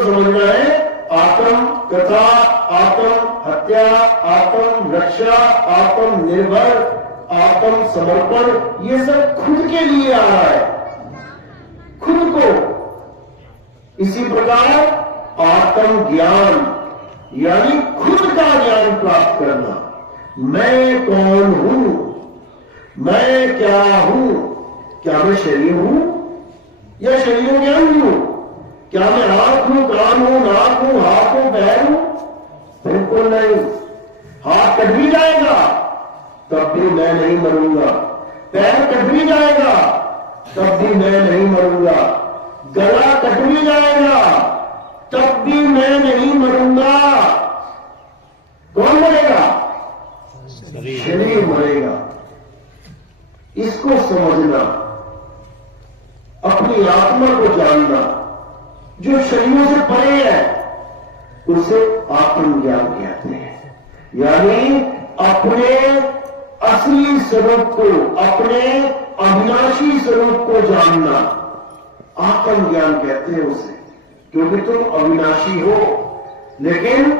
को समझना है, आत्म कथा, आत्म हत्या, आत्म रक्षा, आत्म निर्भर, आत्म समर्पण, ये सब खुद के लिए आ रहा है, खुद को। इसी प्रकार आत्म ज्ञान यानी खुद का ज्ञान प्राप्त करना। मैं कौन हूं, मैं क्या हूं, क्या मैं शरीर हूं या शरीर ज्ञान हूं? क्या मैं आंख हूं, कान हूं, नाक हूं, हाथ हूं, पैर हूं? बिल्कुल नहीं। हाथ कट भी जाएगा तब भी मैं नहीं मरूंगा, पैर कट भी जाएगा तब भी मैं नहीं मरूंगा, गला कट भी जाएगा तब भी मैं नहीं मरूंगा। कौन मरेगा? शरीर मरेगा। इसको समझना, अपनी आत्मा को जानना, जो शरीरों से परे है उसे आत्मज्ञान कहते हैं। यानी अपने असली स्वरूप को, अपने अविनाशी स्वरूप को जानना, आत्मज्ञान कहते हैं उसे। क्योंकि तुम अविनाशी हो, लेकिन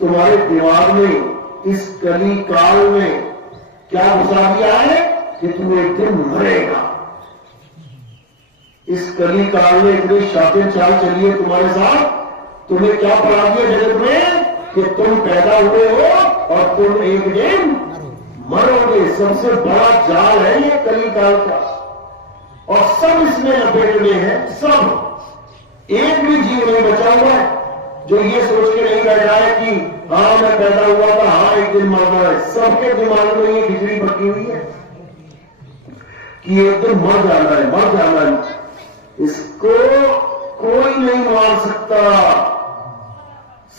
तुम्हारे दिमाग में इस कली काल में क्या घुसा दिया है कि तुम एक दिन मरेगा। इस कली काल में इतनी शातिर चाल चली है तुम्हारे साथ, तुम्हें क्या पढ़ा दिया जगत में कि तुम पैदा हुए हो और तुम एक दिन मरोगे। सबसे बड़ा जाल है ये कली काल का, और सब इसमें लपेट में है। सब, एक भी जीव नहीं बचा हुआ है जो ये सोच के नहीं रह जाए कि हाँ मैं पैदा हुआ था, हाँ एक दिन मरना है। सबके दिमाग में ये खिचड़ी पकी हुई है कि एक दिन मर जाना है, मर जाना है। इसको कोई नहीं मार सकता,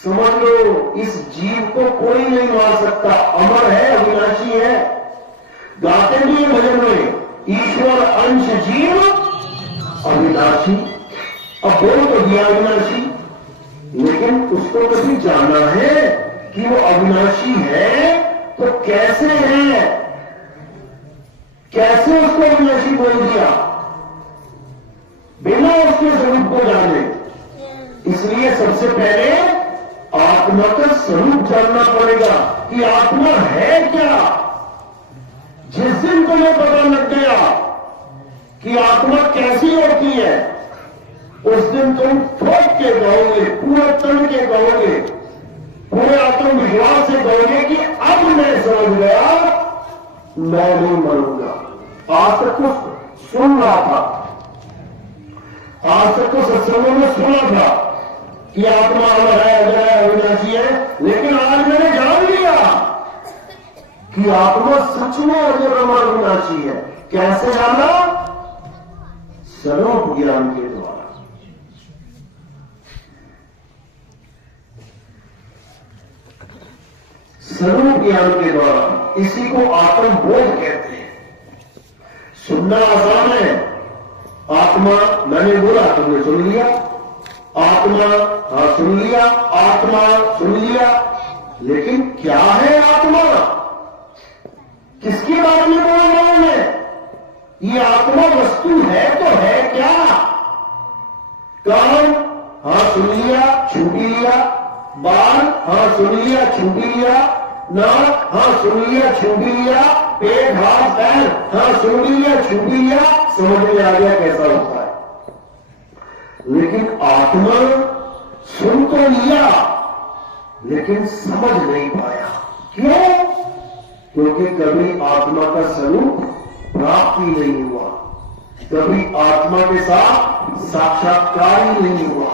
समझ लो। इस जीव को कोई नहीं मार सकता, अमर है, अविनाशी है। गाते भी है भजन में, ईश्वर अंश जीव अविनाशी। अब बोल तो दिया अविनाशी, लेकिन उसको कभी जाना है कि वो अविनाशी है तो कैसे है, कैसे उसको अविनाशी बोल दिया बिना उसके स्वरूप को जाने। इसलिए सबसे पहले आत्मा का स्वरूप जानना पड़ेगा कि आत्मा है क्या। जिस दिन तुम्हें पता लग गया कि आत्मा कैसी होती है, उस दिन तुम ठोक के कहोगे, पूरे तन के कहोगे, पूरे आत्मविश्वास से कहोगे कि अब मैं समझ गया, मैं नहीं मरूंगा। आज तक कुछ सुन रहा था, आज तक तो सत्संगों में सुना था कि आत्मा अमर है, अजर है, अविनाशी है, लेकिन आज मैंने जान लिया कि आत्मा सच में अजर अमर अविनाशी है। कैसे जाना? स्वरूप ज्ञान के द्वारा। स्वरूप ज्ञान के द्वारा, इसी को आत्मबोध कहते हैं। सुनना आसान है, आत्मा मैंने बोला तुमने सुन लिया, आत्मा हाँ सुन लिया, आत्मा सुन लिया, लेकिन क्या है आत्मा? किसके बारे में बोल रहा हूं मैं? ये आत्मा वस्तु है तो है क्या? कान हाँ सुन लिया, छूटी लिया, बाल हाँ सुन लिया, छूटी लिया, नाक हाँ सुन लिया, छूटी लिया, पेट हाथ पैर हाँ सुन लिया, छूटी लिया, समझ में आ गया कैसा होता है। लेकिन आत्मा सुन तो लिया लेकिन समझ नहीं पाया। क्यों? क्योंकि कभी आत्मा का स्वरूप प्राप्त ही नहीं हुआ, कभी आत्मा के साथ साक्षात्कार ही नहीं हुआ।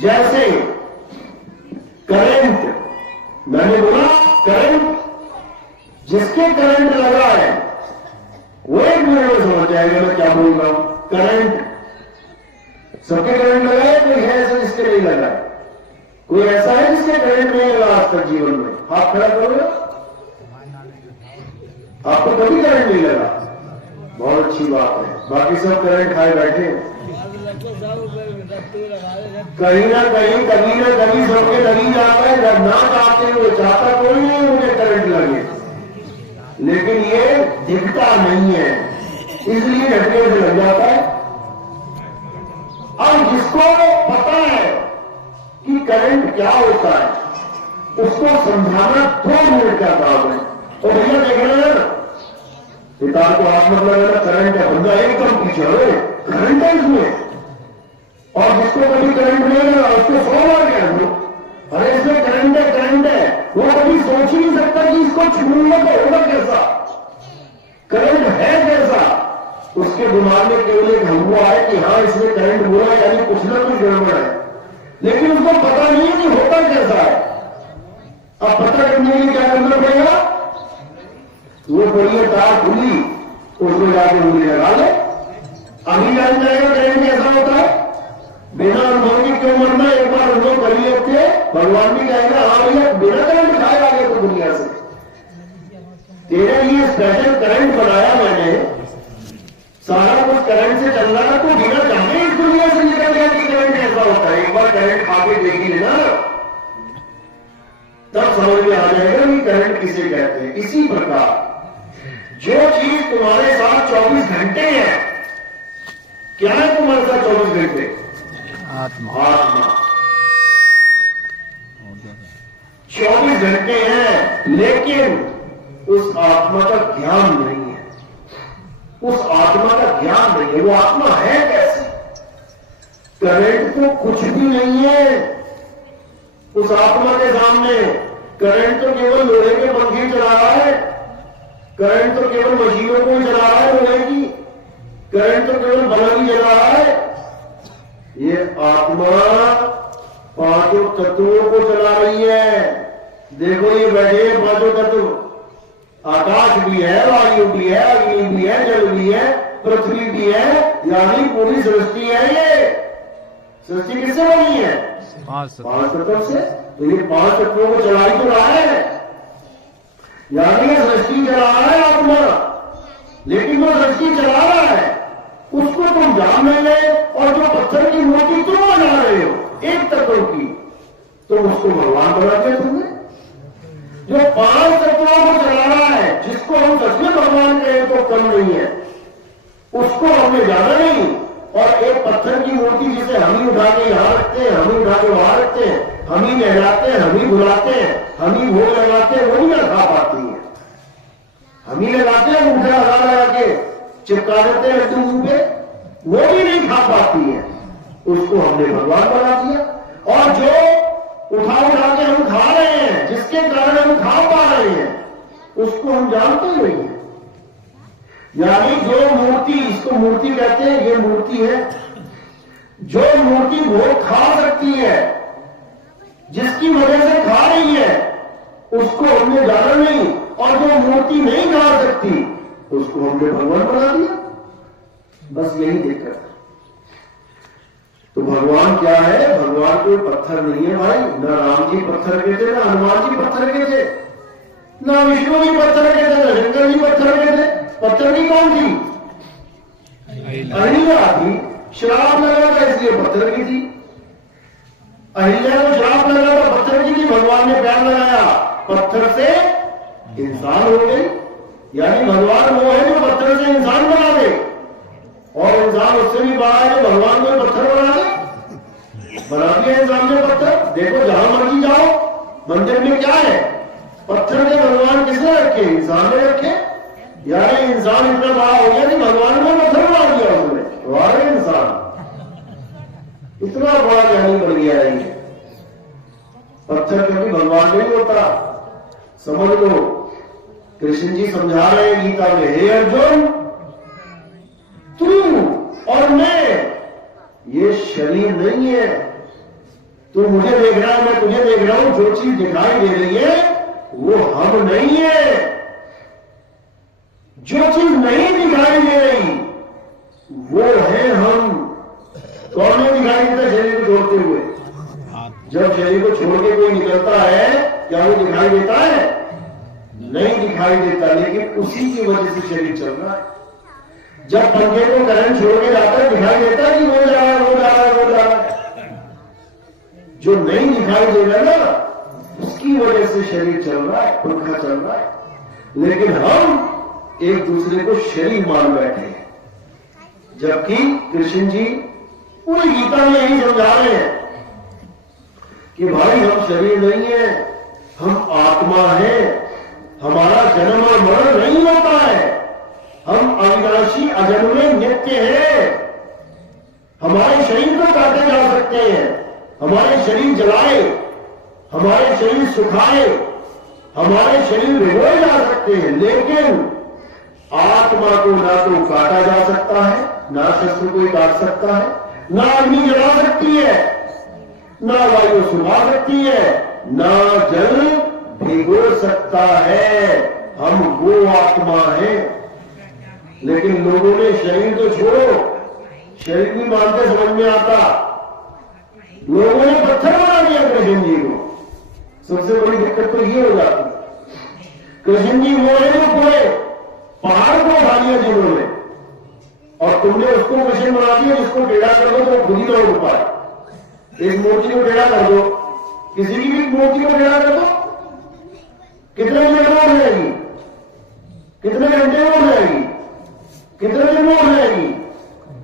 जैसे करंट, मैंने बोला करंट, जिसके करंट लगा है वो एक मिनट में समझ जाएगा मैं क्या बोल रहा हूं। करंट, सबके करंट लगा है? कोई है ऐसा जिसके नहीं लगा है? कोई ऐसा है जिसके करंट नहीं लगा आज तक जीवन में? हाथ खड़ा करोगे? आपको कभी करंट नहीं लगा? बहुत अच्छी बात है। बाकी सब करंट खाए बैठे हैं। कहीं ना कहीं, कभी ना कभी सबके लगी जाता है, जब ना चाहते हुए, चाहता कोई नहीं मुझे करंट लगे, लेकिन ये दिखता नहीं है, इसलिए झटके से लग जाता है। अब जिसको पता है करंट क्या होता है उसको समझाना 2 मिनट का काम है। तो भैया देख रहे हैं पिता को हाथ मत लगाना, करंट है, बंदा एकदम पीछे, अरे करंट है इसमें, और जिसको कभी करंट नहीं लगा उसको 100 बार कह दो अरे इसमें करंट है, वो कभी सोच ही नहीं सकता कि इसको छूने तो होगा कैसा, करंट है कैसा। उसके दिमाग में केवल एक हमको आए कि हाँ इसमें करंट बोला यानी कुछ ना कुछ गड़बड़ है, लेकिन उसको पता नहीं कि होता कैसा है। अब पता करने के लिए क्या करना पड़ेगा, वो बढ़िया तार खुली उसको जाके उंगली लगा ले, अभी जान जाएगा करंट कैसा होता है। बिना अनुभव के क्यों मरना, एक बार अनुभव कर लेते भगवान भी कहेगा हाँ भैया बिना करंट खाए आ गए तो दुनिया से, तेरे लिए स्पेशल करंट बनाया मैंने, सारा कुछ करंट से चल रहा है, तो बिना जाने इस दुनिया से निकल गया कि करंट कैसा होता है। एक बार करंट खा के देख ही लेना, तब समझ में आ जाएगा कि करंट किसे कहते हैं। इसी प्रकार जो चीज तुम्हारे साथ 24 घंटे है, क्या है तुम्हारे साथ 24 घंटे? आत्मा। 24 घंटे हैं, लेकिन उस आत्मा का ज्ञान नहीं है, उस आत्मा का ज्ञान नहीं है। वो आत्मा है कैसी? करंट तो कुछ भी नहीं है उस आत्मा के सामने। करंट तो केवल लोहे के पंखे चला रहा है, करंट तो केवल मशीनों को ही चला रहा है लोहे की, करंट तो केवल बल्ब ही जला रहा है। ये आत्मा 5 तत्वों को चला रही है। देखो ये बैठे 5 तत्व, आकाश भी है, वायु भी है, अग्नि भी है, जल भी है, पृथ्वी भी है, यानी पूरी सृष्टि है। ये सृष्टि किससे बनी है? 5 तत्वों से। तो ये 5 तत्वों को चला ही तो रहा है, यानी सृष्टि चला रहा है आत्मा। लेकिन वो सृष्टि चला रहा है उसको तुम जान नहीं गए, और जो पत्थर की मूर्ति तुम बना रहे हो एक तत्व की, तुम उसको भगवान बना दिया तुमने। जो 5 तत्वों को चला रहा है, जिसको हम सच में भगवान कहें तो कम नहीं है, उसको हमने जाना नहीं। और एक पत्थर की मूर्ति जिसे हम ही उठा के यहां रखते हैं, हम ही उठा के वहां रखते हैं, हम ही नहलाते हैं, हम ही बुलाते हैं, हम ही भोग लगाते हैं, वो भी ना खा पाती है। हम ही लगाते हैं मुंह लगा के चिपका देते हैं लड्डू मुंह पे, वो भी नहीं खा पाती है। उसको हमने भगवान बना दिया। और जो उठा उठा के हम खा रहे हैं, जिसके कारण हम खा पा रहे हैं, उसको हम जानते ही नहीं है। यानी जो मूर्ति, इसको मूर्ति कहते हैं, ये मूर्ति है। जो मूर्ति भोग खा सकती है, जिसकी वजह से खा रही है, उसको हमने जाना नहीं। और जो मूर्ति नहीं खा सकती उसको हमने भगवान बना दिया। बस यही दिक्कत है। तो भगवान क्या है? भगवान कोई पत्थर नहीं है भाई। ना राम जी पत्थर के थे, ना हनुमान जी पत्थर के थे, ना विष्णु जी पत्थर के थे, ना शंकर जी पत्थर के थे। पत्थर की कौन थी? अहिल्या थी। श्राप लगा था इसलिए पत्थर की थी। अहिल्या को श्राप लगा था पत्थर की थी, भगवान ने प्यार लगाया, पत्थर से इंसान हो गई। यानी भगवान वो है जो पत्थर से इंसान बना दे, और इंसान उससे भी बड़ा है जो भगवान को पत्थर बना दे। बना दिया इंसान ने पत्थर। देखो जहां मर्जी जाओ, मंदिर में क्या है? पत्थर के भगवान किसने रखे? इंसान ने रखे। यानी इंसान इतना बड़ा हो गया कि भगवान को पत्थर बना दिया उसने। वाह इंसान इतना बड़ा ज्ञानी बन गया है। पत्थर कभी भगवान नहीं होता, समझ लो। कृष्ण जी समझा रहे हैं गीता में, हे अर्जुन, तू और मैं ये शरीर नहीं है। तू मुझे देख रहा है, मैं तुझे देख रहा हूं। जो चीज दिखाई दे रही है वो हम नहीं है। जो चीज नहीं दिखाई दे रही वो है हम। कौन नहीं दिखाई देता शरीर को छोड़ते हुए? जब शरीर को छोड़ के कोई निकलता है, क्या वो दिखाई देता है? नहीं दिखाई देता, लेकिन उसी की वजह से शरीर चल रहा है। जब पंखे को करंट छोड़ के जाता है, दिखाई देता है कि वो जा रहा है, वो जा रहा है, वो जा रहा है। जो नहीं दिखाई देगा ना, उसकी वजह से शरीर चल रहा है, पंखा चल रहा है। लेकिन हम एक दूसरे को शरीर मान बैठे हैं, जबकि कृष्ण जी पूरी गीता में यही समझा रहे हैं कि भाई हम शरीर नहीं है, हम आत्मा है, हमारा जन्म और मरण नहीं होता है, हम अविनाशी अजन्मे नित्य है। हमारे शरीर को काटे जा सकते हैं, हमारे शरीर जलाए, हमारे शरीर सुखाए, हमारे शरीर भिगोए जा सकते हैं, लेकिन आत्मा को ना तो काटा जा सकता है, ना शस्त्र कोई काट सकता है, ना अग्नि जला सकती है, ना वायु सुखा सकती है, ना जल भिगो सकता है। हम वो आत्मा है। लेकिन लोगों ने शरीर तो छोड़ो, शरीर भी मानते समझ में आता, लोगों ने पत्थर बना दिया कृष्ण जी को। सबसे बड़ी दिक्कत तो ये हो जाती है, कृष्ण जी वो है जो पूरे पहाड़ को उठा लिया जिन्होंने, और तुमने उसको मशीन बना दिया जिसको टेढ़ा कर दो तो खुद ही ना उठ पाए। एक मूर्ति को टेढ़ा कर दो, किसी की भी मूर्ति को टेढ़ा कर दो, कितने मिनट में उठ जाएगी, कितने घंटे में उठ जाएगी, कितने दिन में उठ जाएगी,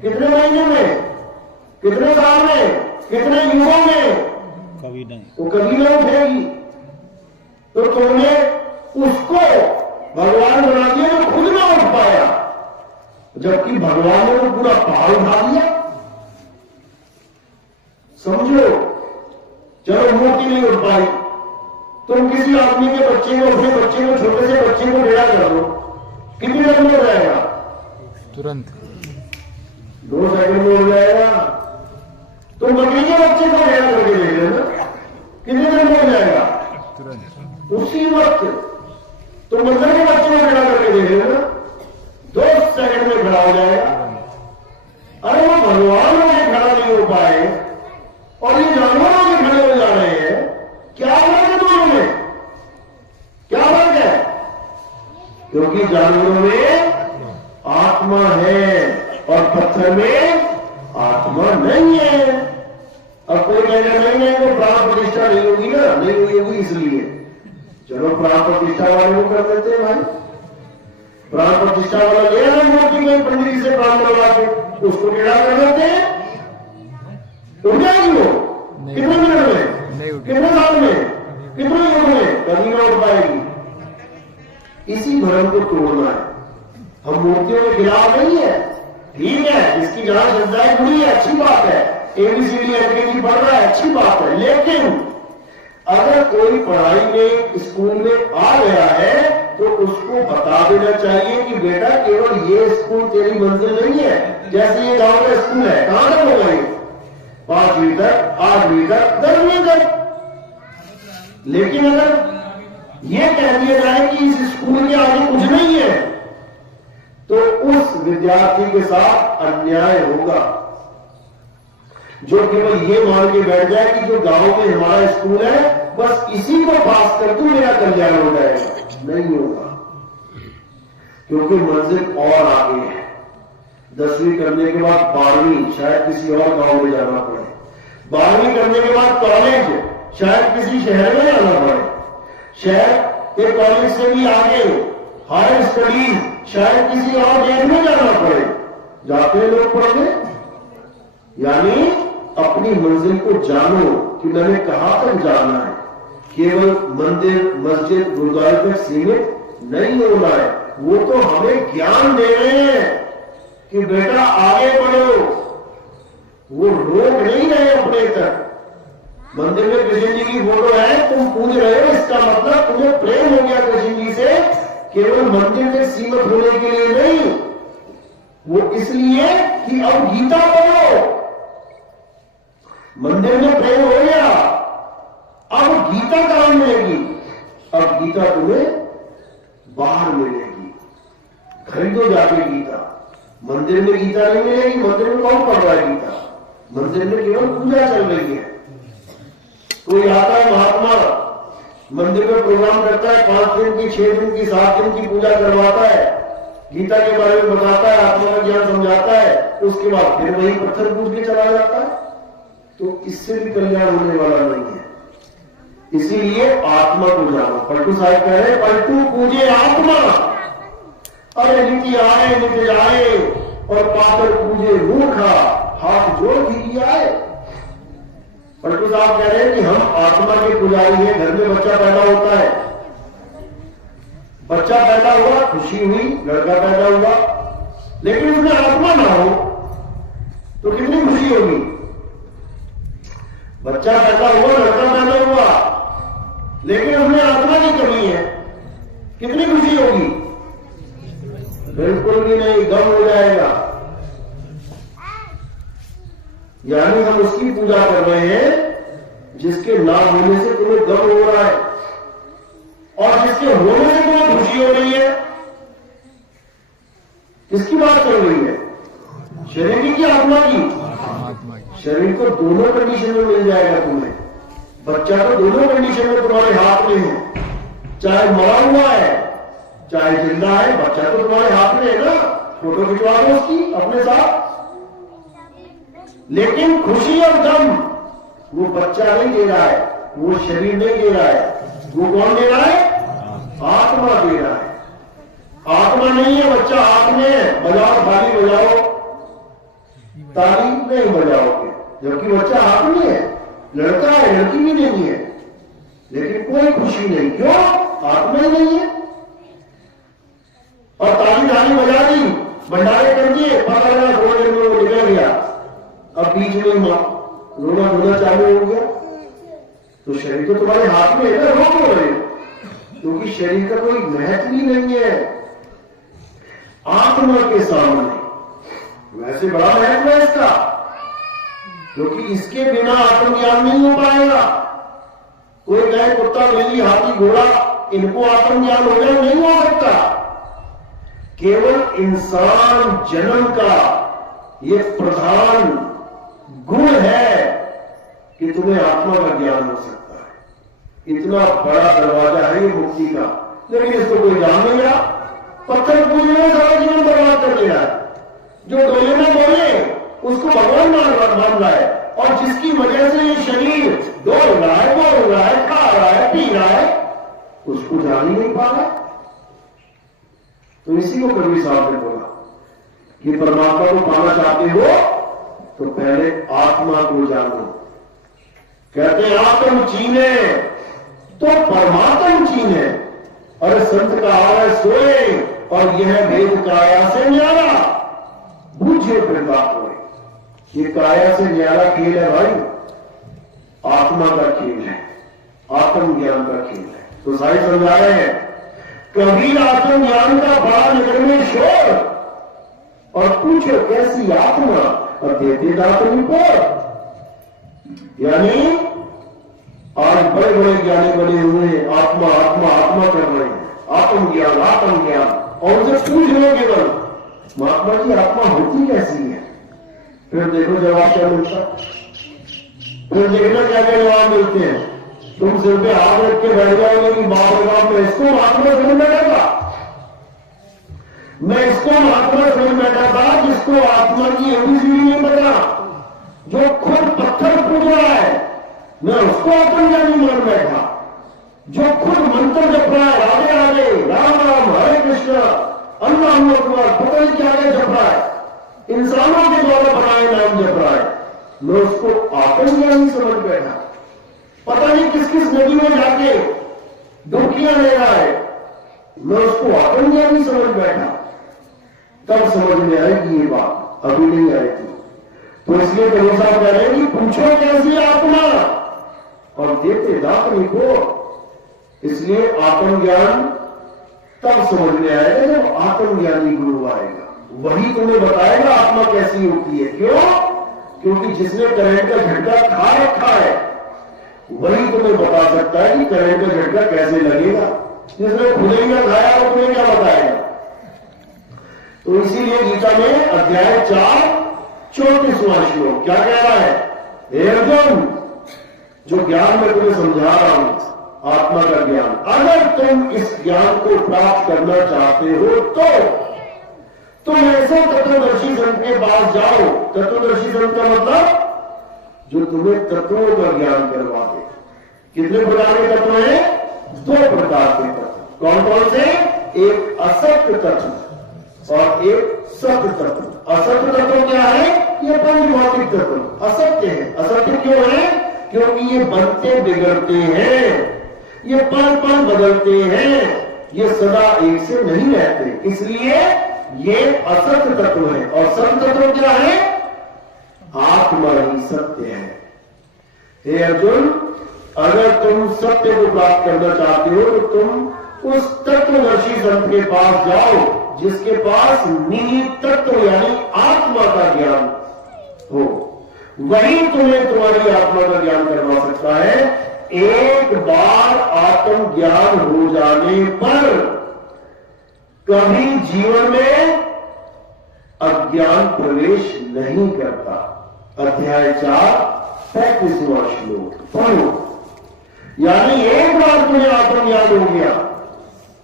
कितने महीने में, कितने साल में, कितने युगों में, कभी नहीं, वो कभी नहीं उठेगी। तो तुमने उसको भगवान बना दिया जो खुद ना उठ पाया, जबकि भगवान ने तो पूरा पहाड़ उठा दिया। समझो, चलो मूर्ति नहीं उठ पाई, तुम किसी आदमी के बच्चे को, अपने बच्चे को, छोटे से बच्चे को टेढ़ा कर दो, कितनी देर में हो जाएगा? तुरंत 2 सेकंड में हो जाएगा। तुम बकरी के बच्चे को टेढ़ा करके देख लेना, कितनी देर में हो जाएगा? तुरंत उसी वक्त। तुम मंदिर के बच्चे को टेढ़ा करके देख लेना, 2 सेकंड में खड़ा हो जाएगा। अरे वो भगवान लोग खड़ा नहीं हो पाए और ये जानवर लोग खड़े हो जा रहे हैं, क्या फर्क है दोनों में? क्या फर्क है? क्योंकि जानवरों में आत्मा है और पत्थर में आत्मा नहीं है। अब कोई कहना नहीं है वो प्राण प्रतिष्ठा नहीं होगी ना, नहीं होगी इसलिए चलो प्राण प्रतिष्ठा वाले को कर देते हैं भाई। प्राण प्रतिष्ठा वाला ले आए मूर्ति में पंडित जी से प्राण करवा के उसको टेढ़ा कर देते हैं, उठ जाएगी वो कितने मिनट में, कितने साल में, कितने युग में, कभी ना उठ पाएगी। इसी भ्रम को तोड़ना है। हम मूर्तियों के खिलाफ नहीं है, ठीक है, इसकी जहां श्रद्धाएं जुड़ी है अच्छी बात है, ABCD LKG पढ़ रहा है अच्छी बात है, लेकिन अगर कोई पढ़ाई में स्कूल में आ गया है तो उसको बता देना चाहिए कि बेटा केवल ये स्कूल तेरी मंजिल नहीं है। जैसे ये गांव का स्कूल है, कहां तक होगा ये? 5वीं तक, 8वीं तक, 10वीं तक। लेकिन अगर ये कह दिया जाए कि इस स्कूल के आगे कुछ नहीं है तो उस विद्यार्थी के साथ अन्याय होगा, जो केवल ये मान के बैठ जाए कि जो गांव में हमारा स्कूल है बस इसी को पास कर दूं मेरा कल्याण हो जाएगा। नहीं होगा, क्योंकि मंजिल और आगे है। 10वीं करने के बाद 12वीं शायद किसी और गांव में जाना पड़े, 12वीं करने के बाद कॉलेज शायद किसी शहर में जाना पड़े, शहर के कॉलेज से भी आगे हायर स्टडीज शायद किसी और देश में जाना पड़े, जाते हैं लोग पढ़ने। यानी अपनी मंजिल को जानो कि मैंने कहां तक जाना है। केवल मंदिर, मस्जिद, गुरुद्वारे तक सीमित नहीं होना है। वो तो हमें ज्ञान दे रहे हैं कि बेटा आगे बढ़ो, वो रोक नहीं रहे अपने तक। मंदिर में कृष्ण जी की फोटो है, तुम पूज रहे हो, इसका मतलब तुम्हें प्रेम हो गया कृष्ण जी से, केवल मंदिर में सीमित होने के लिए नहीं, वो इसलिए कि अब गीता पढ़ो। मंदिर में प्रेम हो गया, अब गीता कहां मिलेगी? अब गीता तुम्हें बाहर मिलेगी, खरीदो जाके गीता। मंदिर में गीता नहीं मिलेगी, मंदिर में कौन पढ़ रहा है गीता? मंदिर में केवल पूजा चल रही है। कोई आता है महात्मा, मंदिर में प्रोग्राम करता है, 5 दिन की, 6 दिन की, 7 दिन की पूजा करवाता है, गीता के बारे में बताता है, आत्मा का ज्ञान समझाता है, उसके बाद फिर वही पत्थर पूज के चला जाता है। तो इससे भी कल्याण होने वाला नहीं है। इसीलिए आत्मा को जानो। पलटू साहब कह रहे पलटू पूजे आत्मा, अरे नित्य आए नित्य जाए और पाकर पूजे मूर्खा, हाथ जोड़ भी आए। पलटू साहब कह रहे हैं कि हम आत्मा के पुजारी हैं। घर में बच्चा पैदा होता है, बच्चा पैदा हुआ, खुशी हुई, लड़का पैदा हुआ, लेकिन उसमें आत्मा ना हो तो कितनी खुशी होगी। बच्चा पैदा हुआ, लड़का पैदा हुआ, लेकिन उसमें आत्मा की कमी है, कितनी खुशी होगी। बिल्कुल भी नहीं, गम हो जाएगा। यानी हम उसकी पूजा कर रहे हैं जिसके ना होने से तुम्हें गम हो रहा है और जिसके होने से तुम्हें खुशी हो रही है। किसकी बात कर रही है? शरीर की आत्मा की? आत्मा की। शरीर को दोनों कंडीशन में मिल जाएगा तुम्हें। बच्चा तो दोनों कंडीशन में तुम्हारे हाथ में है, चाहे मरा हुआ है चाहे जिंदा है, बच्चा तो तुम्हारे हाथ में है ना। फोटो खिंचवा दो उसकी अपने साथ। लेकिन खुशी और गम वो बच्चा नहीं दे रहा है, वो शरीर नहीं दे रहा है, वो कौन दे रहा है? आत्मा दे रहा है। आत्मा नहीं है, बच्चा हाथ में है, बजाओ ताली बजाओ, ताली नहीं बजाओगे, जबकि बच्चा हाथ में है। लड़का है, लड़की भी नहीं है, लेकिन कोई खुशी नहीं। क्यों? आत्मा ही नहीं है। और ताली ताली बजा दी, भंडारे कर दिए, पता लगा थोड़ी देर में वो निकल गया, अब बीच में रोना धोना चालू हो गया। तो शरीर तो तुम्हारे हाथ में है ना, रो क्यों रहे? क्योंकि शरीर का कोई महत्व ही नहीं है आत्मा के सामने। वैसे बड़ा महत्व है इसका, क्योंकि इसके बिना आत्मज्ञान नहीं हो पाएगा। कोई कहे कुत्ता बिल्ली हाथी घोड़ा इनको आत्मज्ञान हो जाए, नहीं हो सकता। केवल इंसान जन्म का ये प्रधान गुण है कि तुम्हें आत्मा का ज्ञान हो सकता है। इतना बड़ा दरवाजा है ये मुक्ति का, लेकिन इसको कोई जान नहीं रहा। पत्थर पूजने में सारा जीवन बर्बाद कर दे रहा है। जो डोले में बोले उसको भगवान मान रहा है, और जिसकी वजह से ये शरीर डोल रहा है, बोल रहा है, खा रहा है, पी रहा है, उसको जान ही नहीं पा रहा। तो इसी को कबीर साहब ने बोला कि परमात्मा को पाना चाहते हो तो पहले आत्मा को जानो। कहते हैं आत्म चीने तो परमात्म चीने। और संत का आवे सोए और यह भेद काया से न्यारा, बूझे फिर बात हो। ये काया से न्यारा खेल है भाई, आत्मा का खेल है, आत्मज्ञान का खेल है। तो साईं समझा रहे हैं, कबीर आत्मज्ञान का बड़ा नगर में शोर, और पूछो कैसी आत्मा, और देते दात रिपोर्ट। यानी आज बड़े बड़े ज्ञानी बने हुए हैं, आत्मा आत्मा आत्मा कर रहे हैं, आत्मज्ञान आत्मज्ञान, और उनसे पूछ लो केवल महात्मा जी आत्मा होती कैसी है? फिर देखो जवाब क्या मिलता, फिर देखना क्या क्या जवाब मिलते हैं। तुम सिर पे हाथ रख के बैठ जाओगे कि बाप में इसको महात्मा समझ बैठा था, मैं इसको महात्मा समझ बैठा था जिसको आत्मा की एबीसीडी नहीं पता, जो खुद पत्थर पूज रहा है, मैं उसको आत्मज्ञानी मान बैठा। जो खुद मंत्र जप रहा है, राधे राधे, राम राम, हरे कृष्ण, अल्लाहू अकबर, पता नहीं क्या क्या जप रहा है, इंसानों के द्वारा बनाए नाम जप रहा है, मैं उसको आत्मज्ञानी समझ बैठा। पता नहीं किस किस नदी में जाके डुबकियां ले रहा है, मैं उसको आत्मज्ञानी समझ बैठा। तब समझ में आएगी ये बात, अभी नहीं आएगी। तो इसलिए कबीर साहब कह रहे हैं कि पूछो कैसी आत्मा, और देते दातरी को। इसलिए आत्मज्ञान तब समझ में आएगा जब आत्मज्ञानी गुरु आएगा, वही तुम्हें बताएगा आत्मा कैसी होती है। क्यों? क्योंकि जिसने करंट का झटका खा रखा है वही तुम्हें बता सकता है कि करंट का झटका कैसे लगेगा। जिसने खुद ही ना खाया वो तुम्हें क्या बताएगा? तो इसीलिए गीता में अध्याय 4 34वां श्लोक क्या कह रहा है? हे अर्जुन, जो ज्ञान मैं तुम्हें समझा रहा हूं, आत्मा का ज्ञान, अगर तुम इस ज्ञान को प्राप्त करना चाहते हो तो तुम ऐसे तत्वदर्शी संत के पास जाओ। तत्वदर्शी संत का मतलब जो तुम्हें तत्वों का ज्ञान करवा दे। कितने प्रकार के तत्व हैं? 2 प्रकार के तत्व। कौन कौन से? एक असत्य तत्व और एक सत्य तत्व। असत्य तत्व क्या है? ये पंच भौतिक तत्व असत्य है। असत्य क्यों है? क्योंकि ये बनते बिगड़ते हैं, ये पल पल बदलते हैं, ये सदा एक से नहीं रहते, इसलिए ये असत तत्व है। और सत तत्व क्या है? आत्मा ही सत्य है। हे अर्जुन, अगर तुम सत्य को प्राप्त करना चाहते हो तो तुम उस तत्वदर्शी संत के पास जाओ जिसके पास निहित तत्व यानी आत्मा का ज्ञान हो। वही तुम्हें तुम्हारी आत्मा का ज्ञान करवा सकता है। एक बार आत्म ज्ञान हो जाने पर कभी जीवन में अज्ञान प्रवेश नहीं करता। अध्याय 4 35वां श्लोक पढ़ो। यानी एक बार तुम्हें आत्म ज्ञान हो गया,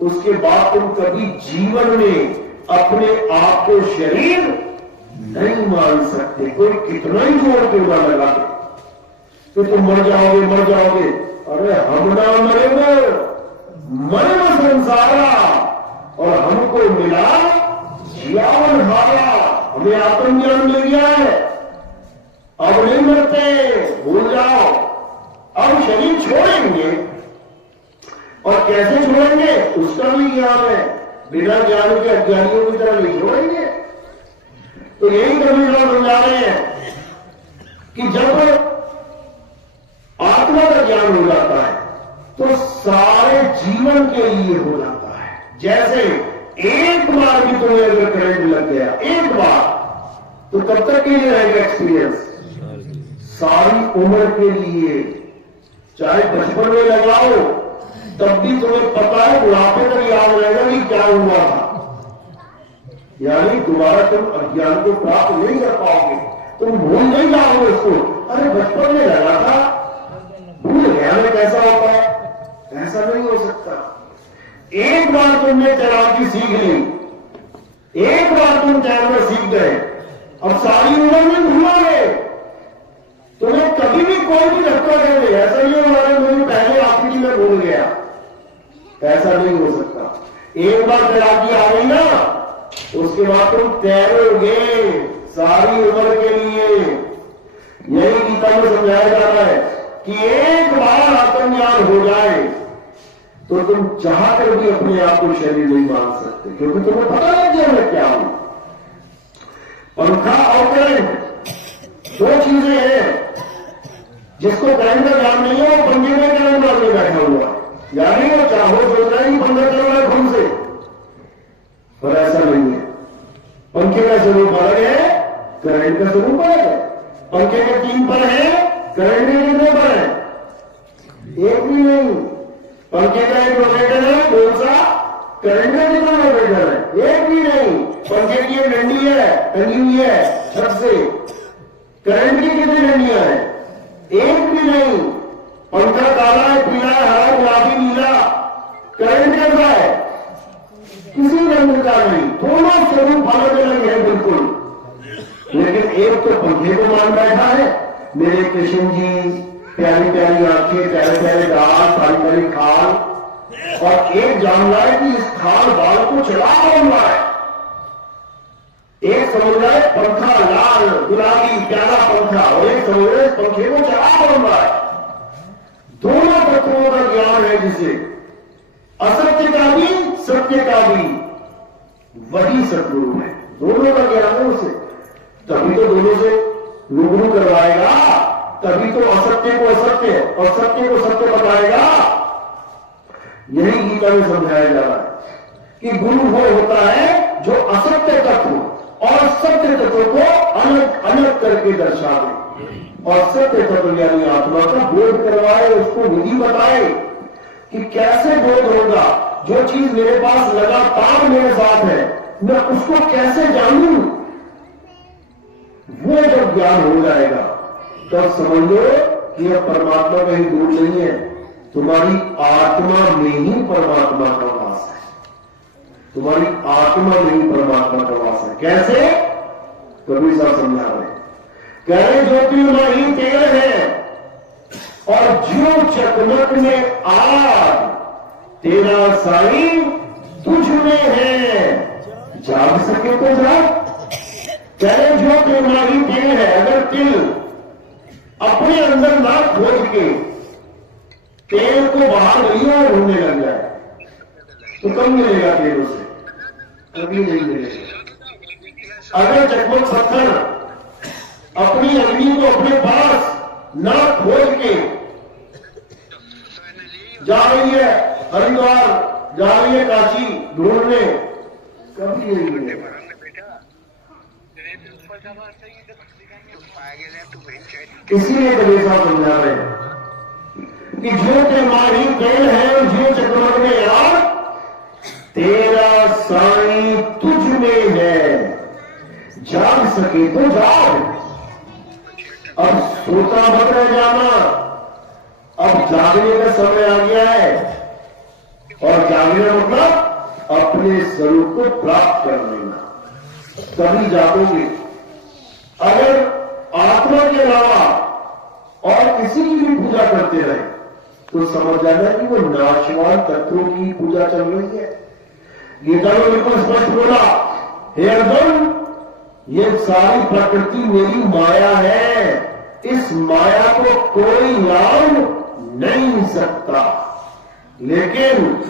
उसके बाद तुम कभी जीवन में अपने आप को शरीर नहीं मान सकते। कोई कितना ही जोर क्यों ना लगा कि तुम मर जाओगे मर जाओगे। अरे हम ना मरेंगे, मरे न संसारा, और हमको मिला जीवन हारा। हमें आत्मज्ञान मिल गया है, अब नहीं मरते, भूल जाओ। अब शरीर छोड़ेंगे, और कैसे छोड़ेंगे उसका भी ज्ञान है। बिना ज्ञान के अज्ञानियों की तरह नहीं छोड़ेंगे। तो यही कबीर साहब समझा रहे हैं कि जब आत्मा का ज्ञान हो जाता है तो सारे जीवन के लिए हो जाता है। जैसे एक बार भी तुम्हें अगर करंट लग गया एक बार, तो कब तक के लिए रहेगा एक्सपीरियंस? सारी उम्र के लिए। चाहे बचपन में लगाओ तब भी तुम्हें पता है, बुढ़ापे तक याद रहेगा कि क्या हुआ था। यानी दोबारा तुम अज्ञान को प्राप्त नहीं कर पाओगे, तुम भूल नहीं जाओगे उसको। अरे बचपन में लगा था, भूल गया में कैसा होता है? ऐसा नहीं हो सकता। एक बार तुमने तैराकी सीख ली, एक बार तुम तैरना सीख गए, अब सारी उम्र में भूलोगे। तुम्हें कभी भी कोई भी धक्का दे दे, ऐसा नहीं हो मुझे पहले आपकी में भूल गया, ऐसा नहीं हो सकता। एक बार तैराकी आ गई ना, उसके बाद तुम तैरोगे सारी उम्र के लिए। यही गीता में समझाया जा रहा है कि एक बार आत्मज्ञान हो जाए तो तुम चाहकर भी अपने आप को शरीर नहीं मान सकते, क्योंकि तुम्हें पता है कि मैं क्या हूं। पंखा और करंट दो चीजें हैं। जिसको करंट का ज्ञान नहीं है वो पंखे में करंट मार के बैठा हुआ है, यानी वो चाहो सोच रहा है कि पंखा चल रहा है खुद से, पर ऐसा नहीं है। पंखे का स्वरूप अलग है, करंट का स्वरूप अलग है। पंखे के 3 पर है, करंट के कितने पर है? एक भी नहीं। पंखे का एक रोटेटर है, कौन सा? करंट का कितना रोटेटर है? एक भी नहीं। पंखे की एक डंडी है, टंगी हुई है छत से, करंट की कितनी डंडियां हैं? एक भी नहीं। पंखा काला है, पीला है, हरा, गुलाबी, नीला, करंट कैसा है? किसी रंग का नहीं। दोनों स्वरूप अलग अलग है बिल्कुल। लेकिन एक तो पंखे को मान बैठा है, मेरे कृष्ण जी, प्यारी प्यारी आंखें, प्यारे प्यारे गाल, सारी प्यारी खाल, और एक जान रहा है कि इस खाल बाल को चला कौन रहा है। एक समझ रहा है पंखा लाल गुलाबी प्यारा पंखा, और एक समझ रहा है पंखे को चला कौन रहा है। दोनों तत्वों का ज्ञान है जिसे असत्य का भी सत्य का भी वही सद्गुरु है। दोनों का ज्ञान है उसे, तभी तो दोनों से रूबरू करवाएगा, तभी तो असत्य को असत्य और सत्य को सत्य बताएगा। यही गीता में समझाया जा रहा है कि गुरु वो होता है जो असत्य तत्व और सत्य तत्व को अलग अलग करके दर्शा दे, और सत्य तत्व यानी आत्मा का बोध करवाए, उसको विधि बताए कि कैसे बोध होगा। जो चीज मेरे पास लगातार मेरे साथ है, मैं उसको कैसे जानूं। वो जब ज्ञान हो जाएगा तब समझ लो कि अब परमात्मा कहीं दूर नहीं है, तुम्हारी आत्मा में ही परमात्मा का वास है। तुम्हारी आत्मा में ही परमात्मा का वास है। कैसे? कबीर साहब समझा रहे, कह रहे ज्योतिर्मयी तेल है और ज्यों चकमक में आग, तेरा साईं तुझ में है, जाग सके तो जाग। कह रहे ज्योतिर्मयी तेल है, अगर तिल अपने अंदर ना खोज के तेल को बाहर गलियों में ढूंढने लग जाए तो कब मिलेगा तेल उसे? कभी नहीं मिलेगा। अगर चकमक पत्थर अपनी अग्नि को अपने पास ना खोज के जा रही है हरिद्वार, जा रही है काशी ढूंढने, कभी नहीं मिलेगा। इसीलिए कबीर साहब समझा रहे हैं कि जो तुम्हारी तेल है जो चकमक में यार, तेरा साई तुझ में है, जाग सके तो जाग। अब सोता मत रह जाना, अब जागने का समय आ गया है। और जागने मतलब अपने स्वरूप को प्राप्त कर लेना, तभी जागोगे। अगर आत्मा के अलावा और किसी की भी पूजा करते रहे तो समझ जाना कि वो नाशवान तत्वों की पूजा चल रही है। गीता में बिल्कुल स्पष्ट बोला, हे अर्जुन, ये सारी प्रकृति मेरी माया है, इस माया को कोई लाभ नहीं सकता। लेकिन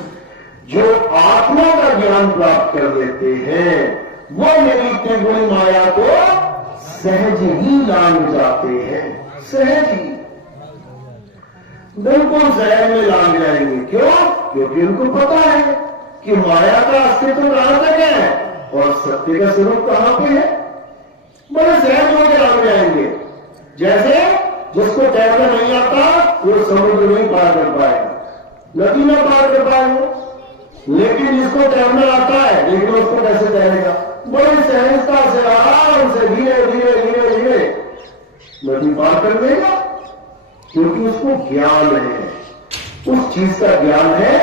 जो आत्मा का ज्ञान प्राप्त कर लेते हैं वो मेरी त्रिगुणी माया को सहज ही लांग जाते हैं। सहज ही, बिल्कुल सहज में लांग जाएंगे। क्यों? क्योंकि उनको पता है कि माया का अस्तित्व कहां तक है और सत्य का स्वरूप कहां पे है। बड़े सहज होकर लांग जाएंगे। जैसे जिसको तैरना नहीं आता वो समुद्र नहीं पार कर पाएगा, नदी में पार कर पाएगा। लेकिन जिसको तैरना आता है, लेकिन उसको कैसे तैरेगा? बड़ी सहजता से, आराम से, धीरे धीरे धीरे धीरे नदी पार कर देगा, क्योंकि उसको ज्ञान है, उस चीज का ज्ञान है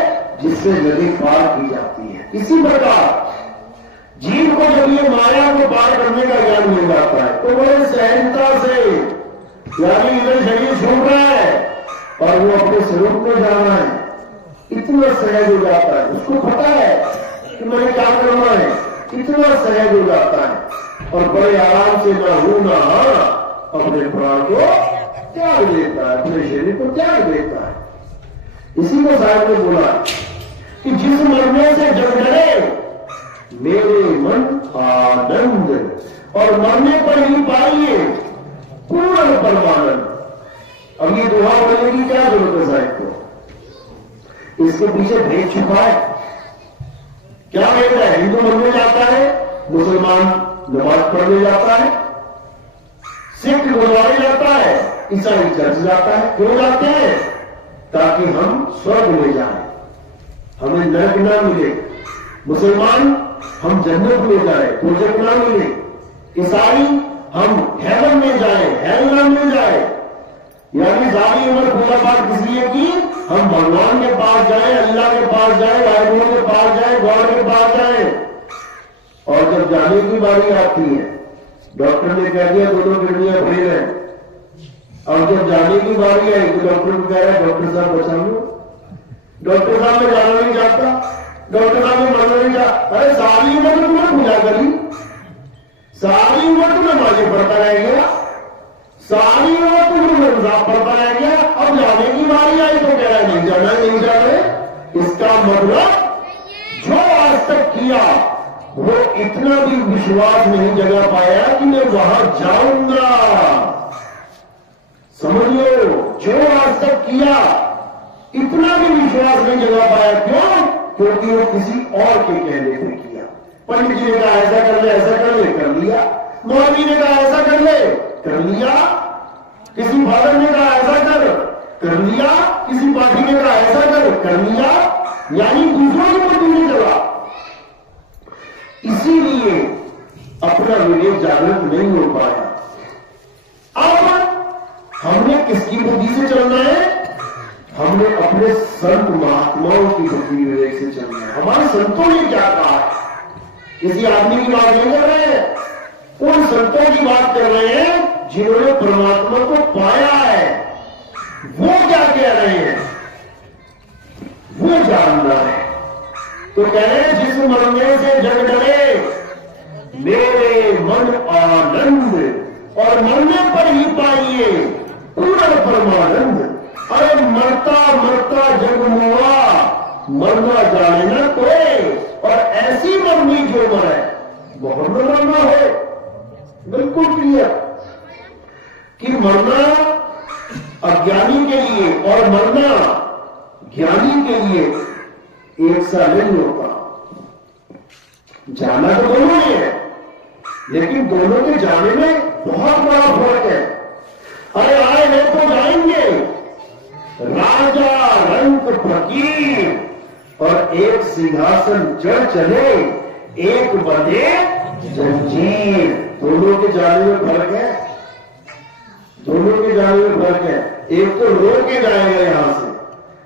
जिससे नदी पार की जाती है। इसी प्रकार जीव को जब ये माया को पार करने का ज्ञान मिल जाता है तो बड़े सहजता से, यानी इधर शरीर छूट रहा है और वो अपने स्वरूप में जाना है, इतना सहज हो जाता है। उसको पता है कि मैंने क्या करना है, इतना सहज हो जाता है और बड़े आराम से ना हूं ना अपने प्राण को त्याग देता है, अपने शरीर को त्याग देता है। इसी को साहब ने बोला कि जिस मरने से जग डरे मेरे मन आनंद, और मरने पर ही पाइए पूर्ण परमानंद। अब ये दुआ बोलने की क्या जरूरत है साहब को? इसके पीछे भेद छुपा है। क्या भेद है? हिंदू मंदिर जाता है, मुसलमान नमाज पढ़ने जाता है, सिख गुरुद्वारे जाता है, ईसाई चर्च जाता है। क्यों जाते हैं? ताकि हम स्वर्ग में जाएं, हमें नरक ना मिले। मुसलमान हम जन्नत में जाए, दोजख ना मिले। ईसाई हम हेवन में जाए, हेल ना मिल जाए। यानी सारी उम्र पूजा पाठ इसलिए की हम भगवान के पास जाए, अल्लाह के पास जाए, वाहिगुरु के पास जाए, गॉड के पास जाए। और जब जाने की बारी आती है, डॉक्टर ने कह दिया दोनों किडनियां फेल है, और जब जाने की बारी आई तो डॉक्टर को कह रहा है डॉक्टर साहब बचा लो। डॉक्टर साहब में जाना नहीं चाहता, डॉक्टर साहब में मरना नहीं चाहता। अरे सारी उम्र तो तुमने पूजा करी, सारी उम्र तुमने नमाजें पढ़ता रह गया, सारी उम्र तुमने रमजान पढ़ता रह गया, अब जाने की बारी आई तो कह रहा है नहीं जाना है, नहीं जाना है। इसका मतलब जो आज तक किया वो इतना भी विश्वास नहीं जगा पाया कि मैं वहां जाऊंगा। समझ लो, जो आज तक किया इतना भी विश्वास नहीं जगा पाया। क्यों? क्योंकि वो किसी और के कहने पे किया। पंडित जी ने कहा ऐसा कर ले, ऐसा कर ले, कर लिया। मौलवी ने कहा ऐसा कर ले, कर लिया। किसी फादर ने कहा ऐसा कर लिया। किसी पार्टी ने कहा ऐसा कर लिया। यानी दूसरों के प्रति नहीं चला। इसीलिए अपना विवेक जागृत नहीं हो पाया। अब हमने किसकी बुद्धि से चलना है? हमने अपने संत महात्माओं की बुद्धि विवेक से चलना है। हमारे संतों ने क्या कहा है? किसी आदमी की बात नहीं कर रहे हैं, उन संतों की बात कर रहे हैं जिन्होंने परमात्मा को पाया है। वो क्या कह रहे हैं वो जानना है। तो कह रहे हैं जिस मरने से जग डरे मेरे मन आनंद, और मरने पर ही पाइए परमानंद। अरे मरता मरता जग मुआ, मरना जाने न कोई, और ऐसी मरनी जो मरे बहुत न मरना है। बिल्कुल क्लियर कि मरना अज्ञानी के लिए और मरना ज्ञानी के लिए एक सा नहीं होता। जाना तो दोनों ही है, लेकिन दोनों के जाने में बहुत बड़ा फर्क है। अरे आए हैं तो जाएंगे, राजा रंग फकीर और एक सिंहासन चढ़ चले, एक बंधे जंजीर। दोनों के जाने में फर्क है, दोनों के जाने में फर्क है। एक तो रो के जाएगा यहां से,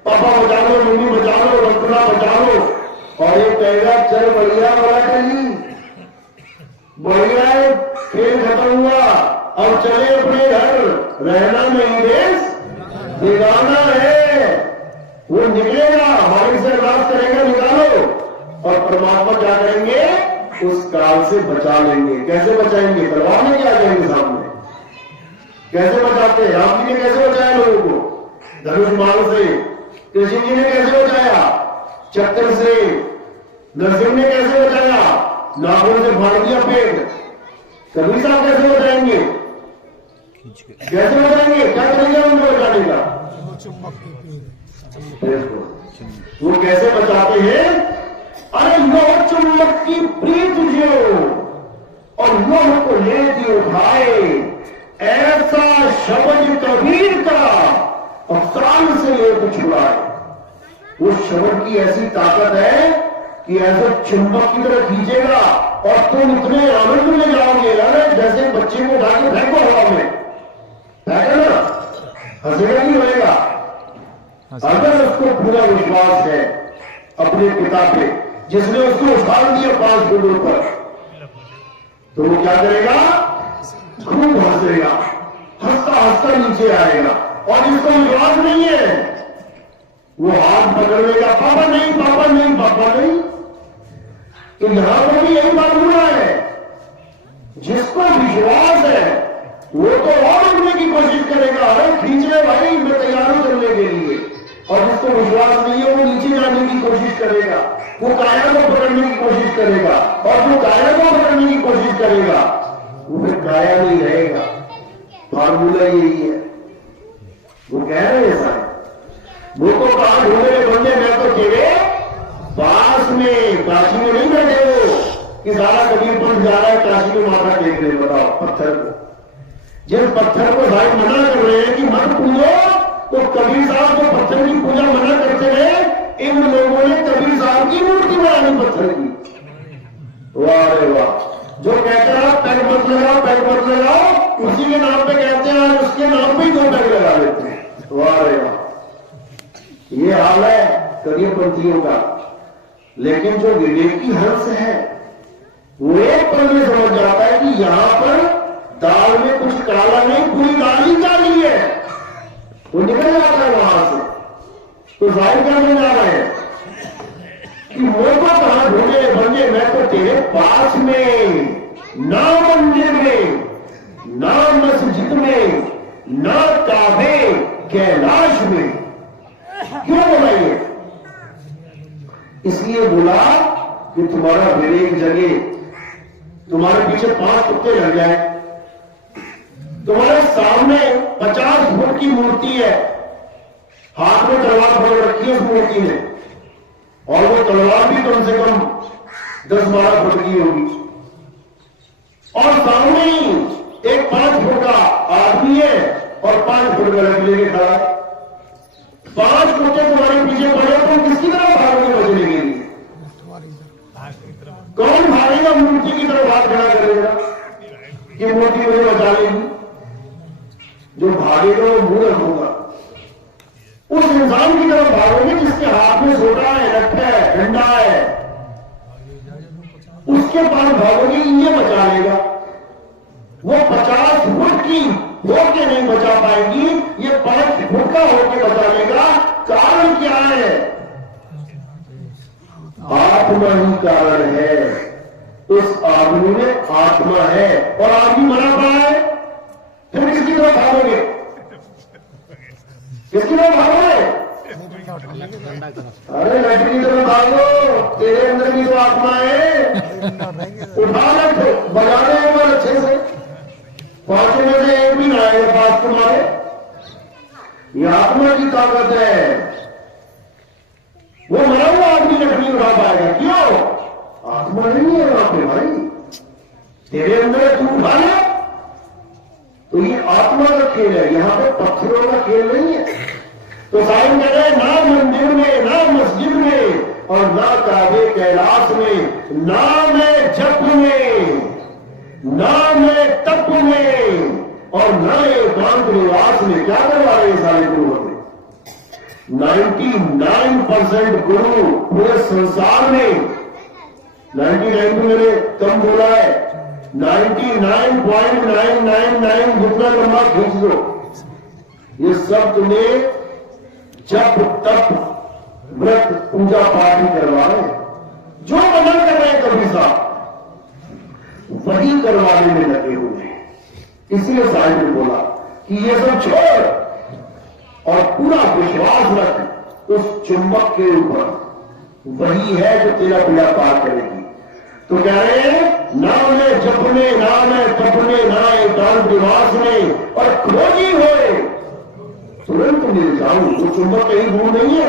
पापा बचा लो, मम्मी बचा लो, रखना बचा लो, और एक कहेगा चल बढ़िया वाला चली, बढ़िया है, खेल खत्म हुआ, अब चले अपने घर, रहना नहीं देश बिगाना है। वो निकलेगा, हमारे से अरदास करेगा निकालो, और परमात्मा क्या करेंगे, उस काल से बचा लेंगे। कैसे बचाएंगे, तलवार लेके आ जाएंगे सामने। कैसे बचाते, राम जी ने कैसे बचाया लोगों को, धनुष बाण से। कृष्ण जी ने कैसे बचाया, चक्कर से। नरसिंह ने कैसे बचाया, नागों से फाड़ दिया पेट। कबीर साहब कैसे बचाएंगे, कैसे बचाएंगे, क्या करेंगे उनको बचाने का। वो कैसे बचाते हैं, अरे लोह चुम्बक की प्रीत जो, और लोह को लेती उठाए, ऐसा शब्द कबीर का और कान से लेकर छुड़ाए। वो शब्द की ऐसी ताकत है कि ऐसे चुंबक की तरह खींचेगा और तुम इतने आनंद में जाओगे, अरे जैसे बच्चे को उठा के फेंको हवा में, फेंके ना, हंसेगा नहीं होएगा। अगर उसको पूरा विश्वास है अपने पिता पे, जिसने उसको उछाल दिया 5 फुट ऊपर, तो वो क्या करेगा, खूब हंसेगा, हंसता हंसता नीचे आएगा। और जिसको विश्वास नहीं है वो हाथ पकड़ लेगा, पापा नहीं, पापा नहीं, पापा नहीं। तो यहां पर भी यही बात हो रहा है, जिसको विश्वास है वो तो और उड़ने की कोशिश करेगा, अरे खींच ले भाई, मैं तैयार हूं चलने के लिए। और जिसको विश्वास नहीं है वो नीचे जाने की कोशिश करेगा, वो काया को पकड़ने की कोशिश करेगा, और जो काया को पकड़ने की कोशिश करेगा वो फिर काया नहीं रहेगा। फार्मूला यही है। वो कह रहे हैं साहब, वो तो कहा ढूंढे बंदे, मैं तो तेरे पास में, काशी में नहीं बैठे हो कि सारा कबीर पंथ जा रहा है काशी में माथा टेक रहे। बताओ, पत्थर को, जिस पत्थर को साहब मना कर रहे हैं कि मत पूजो, तो कबीर साहब जो पत्थर की पूजा मना करते रहे, इन लोगों ने कबीर साहब की मूर्ति बनानी पत्थर की। वाह रे वाह। जो कहते हैं पैर मत लगाओ, पैर मत लगाओ, उसी के नाम पे कहते हैं और उसके नाम पे ही 2 पैर लगा देते हैं। वाह रे वाह। ये हाल है कबीरपंथियों का। लेकिन जो विवेकी हंस है वो एक पल में समझ जाता है कि यहां पर दाल में कुछ काला नहीं, पूरी दाल ही काली है। वो निकल जाता है वहां से। तो जाहिर करने जा रहे हैं कि वो को कहां ढूंढे बंदे, मैं तो तेरे पास में, ना मंदिर में, ना मस्जिद में, ना काबे कैलाश में। क्यों बोला ये, इसलिए बोला कि तुम्हारा विवेक जगे, तुम्हारे पीछे 5 कुत्ते लग जाए। तुम्हारे सामने 50 फुट की मूर्ति है, हाथ में तलवार पकड़ रखी है उस मूर्ति ने, और वो तलवार भी कम से कम 10-12 फुट की होगी, और सामने ही एक 5 फुट का आदमी है और 5 फुट का लकड़ी लेके खड़ा है। 5 कुत्ते तुम्हारे पीछे पड़े, तो किसकी तरफ भागोगे बचने के लिए? कौन भागेगा मूर्ति की तरफ हाथ खड़ा करेगा कि मूर्ति मुझे बचा लेगी? जो भागेगा वो मुंह रखूंगा। उस इंसान की तरफ भागोगे जिसके हाथ में सोटा है, लट्ठा है, डंडा है, उसके पास भागोगे, ये बचा लेगा। वो 50 फुट की होके नहीं बचा पाएगी, ये 5 फुट का होके बचा लेगा। कारण क्या है? आत्मा ही कारण है। उस आदमी में आत्मा है और आदमी मरा पड़ा है, फिर किसकी तरफ भागोगे? किसकी तरफ भाग रहे? अरे लड़की की तरफ भागो, तेरे अंदर भी तो आत्मा है। उठा ले, बजा दे एक बार अच्छे से। 5 में से एक भी ना आएगा पास तुम्हारे। ये आत्मा की ताकत है। वो मरा हुआ आदमी लकड़ी उठा पाएगा, क्यों? आत्मा नहीं है वहां पे भाई, तेरे अंदर तू उठा ले। तो ये आत्मा का खेल है, यहां पे पत्थरों का खेल नहीं है। तो साईं कह रहे ना मंदिर में, ना मस्जिद में, और ना काबे कैलाश में, ना मैं जप में, ना मैं तप में, और ना एकांत निवास में। क्या करवा रहे हैं सारे गुरु हमें? 99% गुरु पूरे संसार में, 99 तो मैंने कम बोला है, 99.999 जितना लंबा खींच दो, ये सब तुम्हें जप तप व्रत पूजा पाठ ही करवा रहे हैं। जो मदद कर रहे हैं कभी साहब वही करवाने में लगे हुए हैं। इसलिए साहिब ने बोला कि ये सब छोड़ और पूरा विश्वास रख उस चुंबक के ऊपर, वही है जो तेरा बेड़ा पार करेगी। तो कह रहे हैं ना मैं जपने, ना मैं तपने, ना एकांत निवास में, और खोजी होए तुरंत मिल जाऊं। वो चुंबक कहीं दूर नहीं है,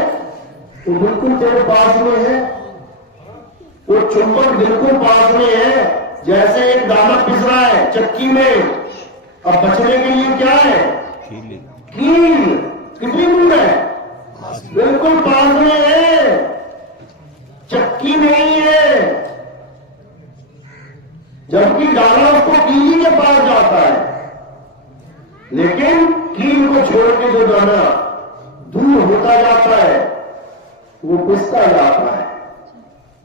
वो बिल्कुल तेरे पास में है। वो चुंबक बिल्कुल पास में है। जैसे एक दाना पिस रहा है चक्की में, अब बचने के लिए क्या है? कील। कितनी दूर है? बिल्कुल पास में है, चक्की नहीं है। जबकि दाना उसको कीली के पास जाता है, लेकिन कील को छोड़ के जो दाना दूर होता जाता है वो पिसता जाता है।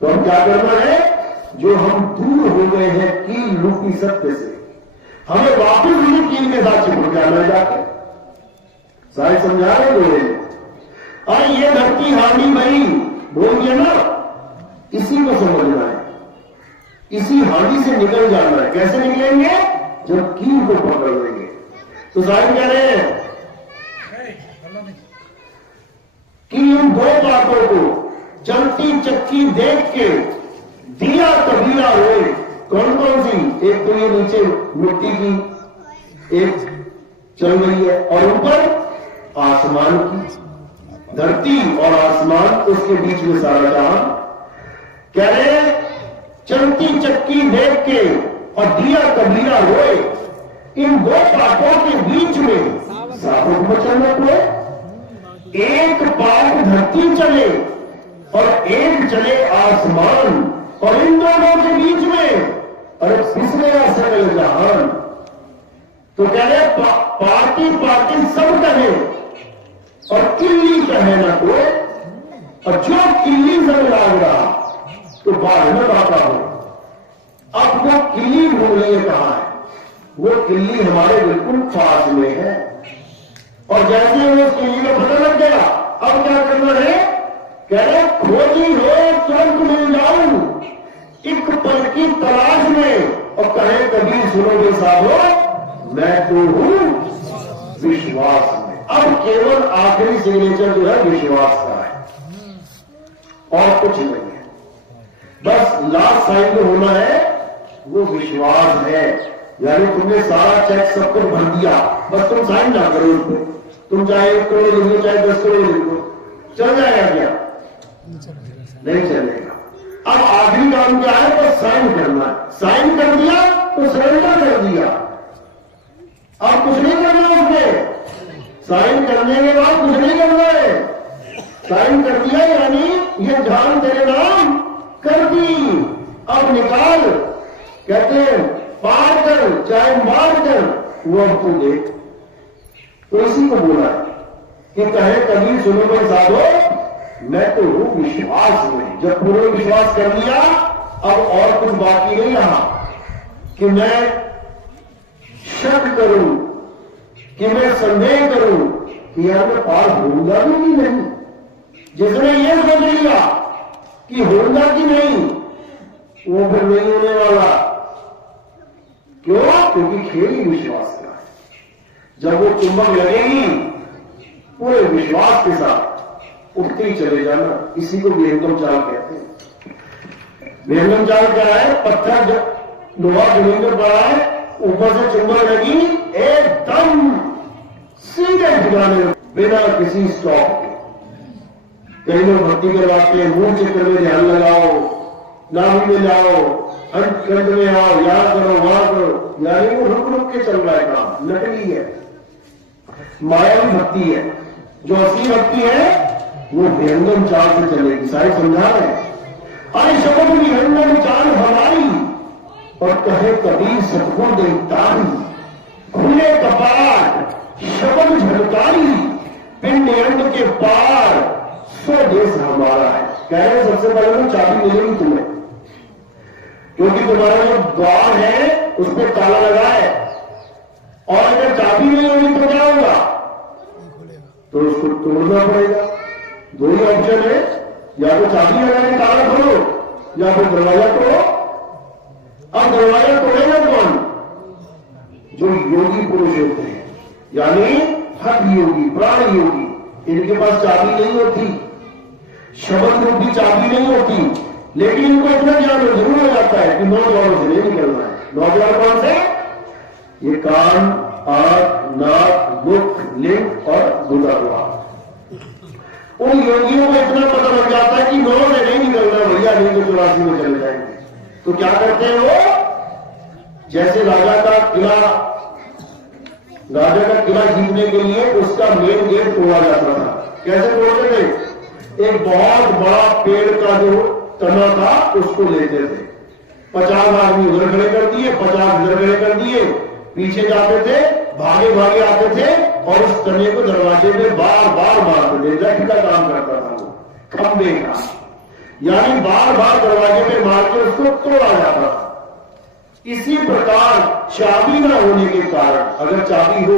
तो हम क्या करना है? जो हम दूर हो गए हैं कील रूपी सत्य से, हमें वापस भी कील के साथ चिपक जाना जाके। सारे समझा रहे बोले, और ये धरती हानि भई बोल दिया ना, इसी को समझना है, इसी हानि से निकल जाना है। कैसे निकलेंगे? जब कील को पकड़ लेंगे। तो साहिब कह रहे हैं कि इन दो बातों को चलती चक्की देख के दिया कबीरा रोए। कौन कौन सी? एक तो ये नीचे मिट्टी की एक चल रही है, और ऊपर आसमान की, धरती और आसमान, उसके बीच में सारा जहां। कह रहे चलती चक्की देख के और दिया कबीरा रोए, इन दो पापों के बीच में साधु बचना पड़े। एक पाप धरती चले और एक चले आसमान, और इन दोनों के बीच में अरे पिछलेगा सकल जहान। तो कह रहे पार्टी पार्टी सब कहे और किल्ली कहे ना कोई, और जो किल्ली सब लाग रहा तो बाद में बाता हो। अब वो किल्ली ढूंढिए कहां है? वो किल्ली हमारे बिल्कुल पास में है, और जैसे वो किल्ली का पता लग गया, अब क्या करना है? कह रहे खोजी हो तुरंत मिल जाऊं, एक पल की तलाश में। और कहे कभी सुनोगे साधो मैं तो हूं विश्वास में। अब केवल आखिरी सिग्नेचर जो है विश्वास का है, और कुछ नहीं है। बस लास्ट साइन जो होना है वो विश्वास है। यानी तुमने सारा चेक सब कुछ भर दिया, बस तुम साइन ना करो उस पर। तुम चाहे 1 करोड़ लिख लो, चाहे 10 करोड़ लिख लो, चल जाएगा क्या? नहीं चलेगा। अब आखिरी काम क्या है? तो साइन करना है। साइन कर दिया तो सरेंडर कर दिया, अब कुछ नहीं करना उसमें। साइन करने के बाद कुछ नहीं करना है। साइन कर दिया यानी ये जान तेरे नाम कर दी, अब निकाल। कहते हैं पार कर चाहे मार कर, वो अब तू देख। तो इसी को बोला है कि कहे कभी सुनो भाई साधो मैं तो हूं विश्वास में। जब पूरे विश्वास कर लिया, अब और कुछ बाकी नहीं रहा कि मैं शक करूं, कि मैं संदेह करूं कि यार मैं पार होऊंगा भी कि नहीं। जिसने ये सोच लिया कि होगा कि नहीं, वो फिर नहीं होने वाला। क्यों? क्योंकि खेल ही विश्वास का है। जब वो चुंबक लगेगी पूरे विश्वास के साथ उठते ही चले जाना। इसी को विहंगम चाल कहते हैं। विहंगम चाल क्या है? पत्थर लोहा जमीन पर पड़ा है, ऊपर से चुंबक लगी, एकदम सीधे ठिकाने बिना किसी स्टॉप के। कई लोग भक्ति करवाते हैं, मूल चक्कर में ध्यान लगाओ, नाभि में जाओ, अंत में आओ, याद करो, वहां करो, यानी वो रुक रुक के चल रहा है काम, नकली है, मायावी भक्ति है। जो असली भक्ति है वो विहंगम चाल से चलेगी। साहिब समझा रहे हैं, अरे शब्द विहंगम चाल हमारी, और कहे कबीर सतगुर देवतारी, खुले कपाट शब्द झलकारी, पिंड अंड के पार सो देश हमारा है। कह रहे सबसे पहले तो चाबी मिलेगी तुम्हें, क्योंकि तुम्हारा जो द्वार है उस पर ताला लगा है, और अगर चाबी नहीं होगी तो क्या होगा? तो उसको तोड़ना पड़ेगा। दो ही ऑप्शन है, या तो चाबी लगा के ताला खोलो, या फिर दरवाजा तोड़ो। अब दरवाजा तोड़ेगा कौन? जो योगी पुरुष होते हैं, यानी हठ योगी, प्राण योगी। इनके पास चाबी नहीं होती, शब्द रूपी चाबी नहीं होती, लेकिन इनको इतना ज्ञान जरूर हो जाता है कि 9 द्वारों से नहीं निकलना है। 9 द्वार कौन से? ये कान, आंख, नाक, मुख, लिंग और गुदा। उन योगियों को इतना पता लग जाता है कि 9 से नहीं निकलना भैया, नहीं तो 84 में चले जाएंगे। तो क्या करते हैं वो? जैसे राजा का किला जीतने के लिए उसका मेन गेट तोड़ा जाता था। कैसे तोड़ते थे? एक बहुत बड़ा पेड़ का जो तना था उसको लेते थे, 50 आदमी उधर खड़े कर दिए, 50 इधर खड़े कर दिए, पीछे जाते थे, भागे भागे आते थे और उस तने को दरवाजे में बार बार मारते थे। रख का काम करता था वो, खंबे का, यानी बार बार दरवाजे में मार के उसको तोड़ा जाता था। इसी प्रकार चाबी न होने के कारण, अगर चाबी हो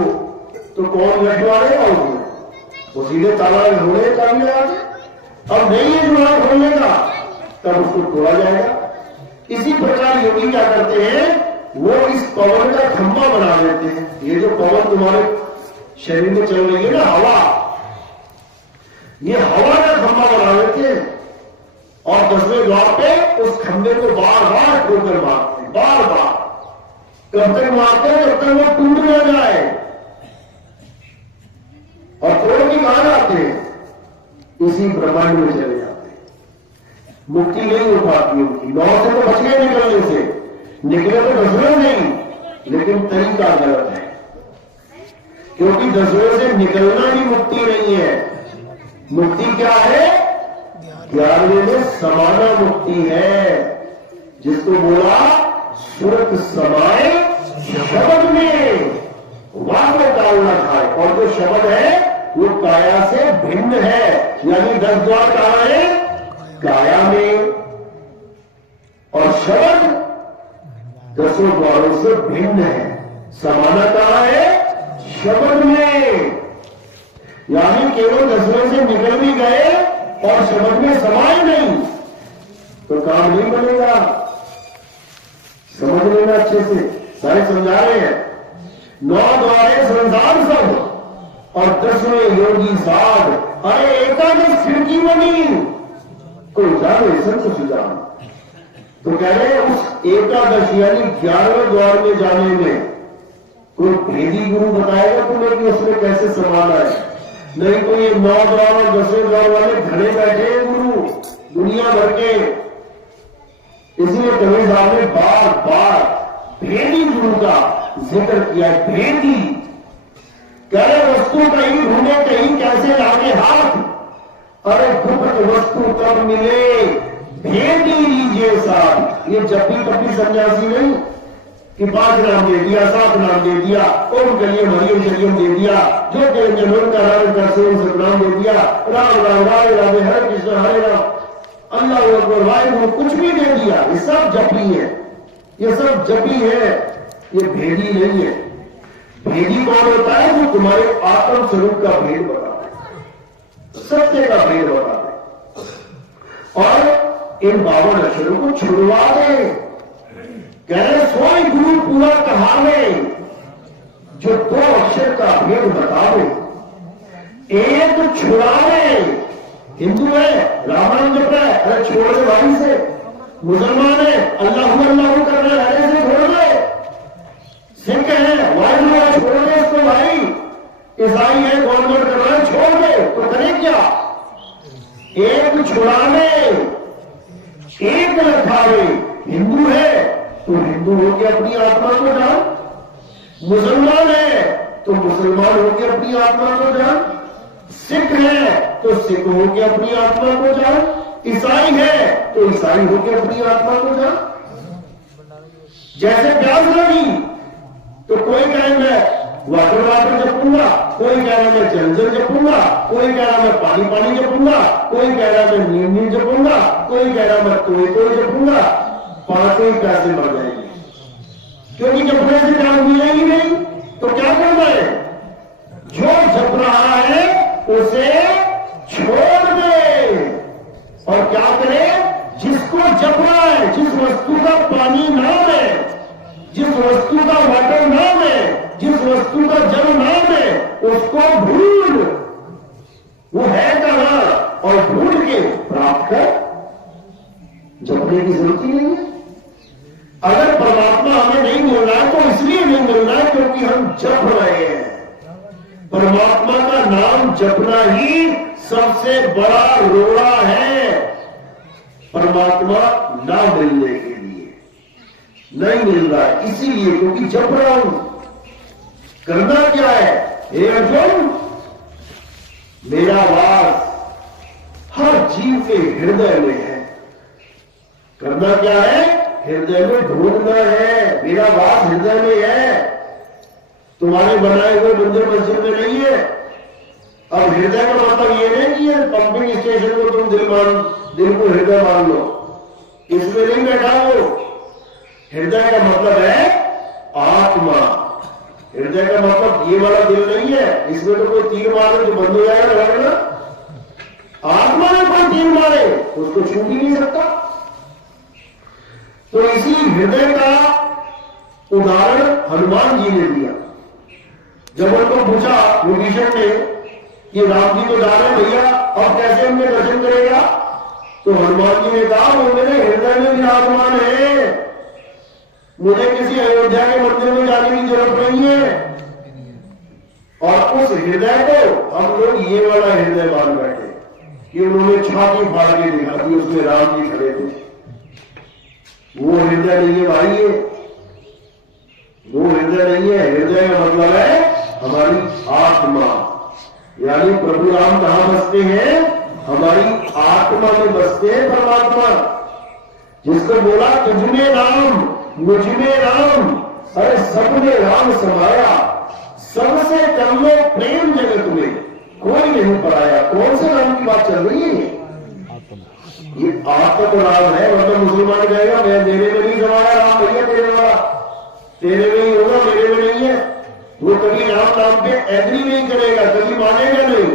तो कौन रखवाड़ेगा उसमें? वो सीधे ताला ढोले चाबी लगा के। अब नहीं है जुड़ा खोलने का, तब उसको तोड़ा जाएगा। इसी प्रकार योगी क्या करते हैं? वो इस पवन का खंभा बना देते हैं। ये जो पवन तुम्हारे शरीर में चल रही है ना, हवा, ये हवा का खंभा बना देते हैं, और 10वें द्वार पे उस खंभे को बार बार ठोकर मारते हैं, बार बार। कब तक मारते हैं? जब तक वो टूट ना जाए। और तोड़ के कहां जाते हैं? इसी ब्रह्मांड में चले जाते हैं। मुक्ति नहीं हो पाती उनकी। 9 से तो बच गए निकलने से, निकले तो 10वें नहीं, लेकिन तरीका गलत है, क्योंकि 10वें से निकलना ही मुक्ति नहीं है। मुक्ति क्या है? 11वें में समाना मुक्ति है, जिसको बोला सुरत समाए शब्द में, वाक में काल न खाए। और जो शब्द है वो काया से भिन्न है, यानी 10 द्वार कहां है? काया में, और शब्द 10 द्वारों से भिन्न है। समाना कहां है? शब्द में, यानी केवल 10वें से निकल भी गए और शब्द में समाये नहीं तो काम नहीं बनेगा। समझ लेना अच्छे से, सारे समझा रहे हैं। 9 द्वारे संसार सब और 10वें योगी साध। अरे एकादश खिड़की बनी, कोई जाने संत सुजान। तो कह रहे हैं उस एकादश यानी 11वें द्वार में जाने में कोई भेदी गुरु बताएगा तुम्हें कि उसमें कैसे समाना है? नहीं तो ये 9 द्वार और 10वें द्वार वाले घड़े बैठे हैं गुरु दुनिया भर के। इसलिए कबीर साहब ने बार बार भेदी गुरु का जिक्र किया। भेदी कह रहे वस्तु कहीं ढूंढे कहीं कैसे लागे हाथ, अरे गुप्त वस्तु तब मिले भेदी लीजिए साथ। ये जपी तपी सन्यासी नहीं कि 5 नाम दे दिया, 7 नाम दे दिया, ओम कलियम हरियम शरियम दे दिया, जो के जनों का राम का सोम सतनाम दे दिया, राम राम राधे राधे हरे कृष्ण हरे राम अल्लाह अकबर वाहिगुरु, कुछ भी दे दिया। ये सब जपी है, ये सब जपी है, ये भेदी नहीं है। भेदी कौन होता है? जो तुम्हारे आत्म स्वरूप का भेद बताता है, सत्य का भेद बताता है। और इन 52 अक्षरों को छुड़वा दे। कह रहे सोई गुरु पूरा कहावे, जो 2 अक्षर का भेद बतावे। एक छुड़ावे, हिंदू है राम नाम जप रहा है, अरे छोड़ दे भाई से। मुसलमान है अल्लाह अल्लाह कर रहे हैं, अरे से छोड़ दे। सिख है वाहिगुरु छोड़ दे इसको भाई। ईसाई है गवर्नमेंट कर रहा है, छोड़ दे। तो करे क्या? एक छुड़ावे एक रखावे। हिंदू है तो हिंदू होके अपनी आत्मा को जान, मुसलमान है तो मुसलमान होके अपनी आत्मा को जान, सिख है तो सिख होके अपनी आत्मा को जान, ईसाई है तो ईसाई होके अपनी आत्मा को जान। जैसे प्यास लगी तो कोई कहे मैं वाटर वाटर जपूंगा, कोई कह रहा मैं जल जल जपूंगा, कोई कह रहा मैं पानी पानी जपूंगा, कोई कह रहा मैं नीम नीम जपूंगा, कोई कह रहा मैं कोई कोई जपूंगा। पांचों ही प्यासे मर जाएंगे, क्योंकि जपने से प्यास मिलेगी नहीं। तो क्या करना है? जो जप रहा है उसे छोड़ दे और क्या करे? जिसको जप रहा है, जिस वस्तु का पानी नाम है, जिस वस्तु का वाटर नाम है, जिस वस्तु का जल नाम है, उसको ढूंढ। वो है कहां और ढूंढ के प्राप्त कर। जपने की जरूरत ही नहीं है। अगर परमात्मा हमें नहीं मिल रहा है तो इसलिए नहीं मिल रहा है क्योंकि हम जप रहे हैं। परमात्मा का नाम जपना ही सबसे बड़ा रोड़ा है परमात्मा ना मिलने के लिए। नहीं मिल रहा है इसीलिए क्योंकि जप रहा हूं। करना क्या है? हे अर्जुन, मेरा वास हर जीव के हृदय में है। करना क्या है? हृदय में ढूंढना है। मेरा वास हृदय में है, तुम्हारे बनाए हुए मंदिर मस्जिद में नहीं है। अब हृदय का मतलब ये नहीं कि पंपिंग स्टेशन को तुम दिल को हृदय मान लो, इसमें नहीं बैठा हो। हृदय का मतलब है आत्मा। हृदय का मतलब ये वाला दिल नहीं है, इसमें तो कोई तीर मारे जो बंद हो जाएगा ना। आत्मा में कोई तीर मारे उसको छू भी नहीं सकता। तो इसी हृदय का उदाहरण हनुमान जी ने दिया। जब उनको पूछा विभीषण ने कि राम जी तो जा रहे भैया, अब कैसे उनके दर्शन करेगा? तो हनुमान जी ने कहा वो मेरे हृदय में विराजमान है, मुझे किसी अयोध्या के मंदिर में जाने की जरूरत नहीं है। और उस हृदय को हम लोग ये वाला हृदय मान बैठे कि उन्होंने छाती फाड़ के दिखा दी, उसमें राम जी खड़े थे। वो हृदय नहीं है भाई, ये वो हृदय नहीं है। हृदय का मतलब है हमारी आत्मा, यानी प्रभु राम कहां बसते हैं? हमारी आत्मा में बसते हैं परमात्मा। जिसको बोला तुझमें राम मुझमें राम, अरे सब में राम समाया, सबसे कर लो प्रेम जगत में, कोई नहीं पराया। कौन से राम की बात चल रही है? ये आत्म राम है। मतलब मुसलमान कहेगा मैं मेरे में नहीं समाया राम, भैया तेरे वाला तेरे में ही होगा, मेरे में नहीं है। वो कभी राम नाम पे एग्री नहीं करेगा, कभी मानेगा नहीं।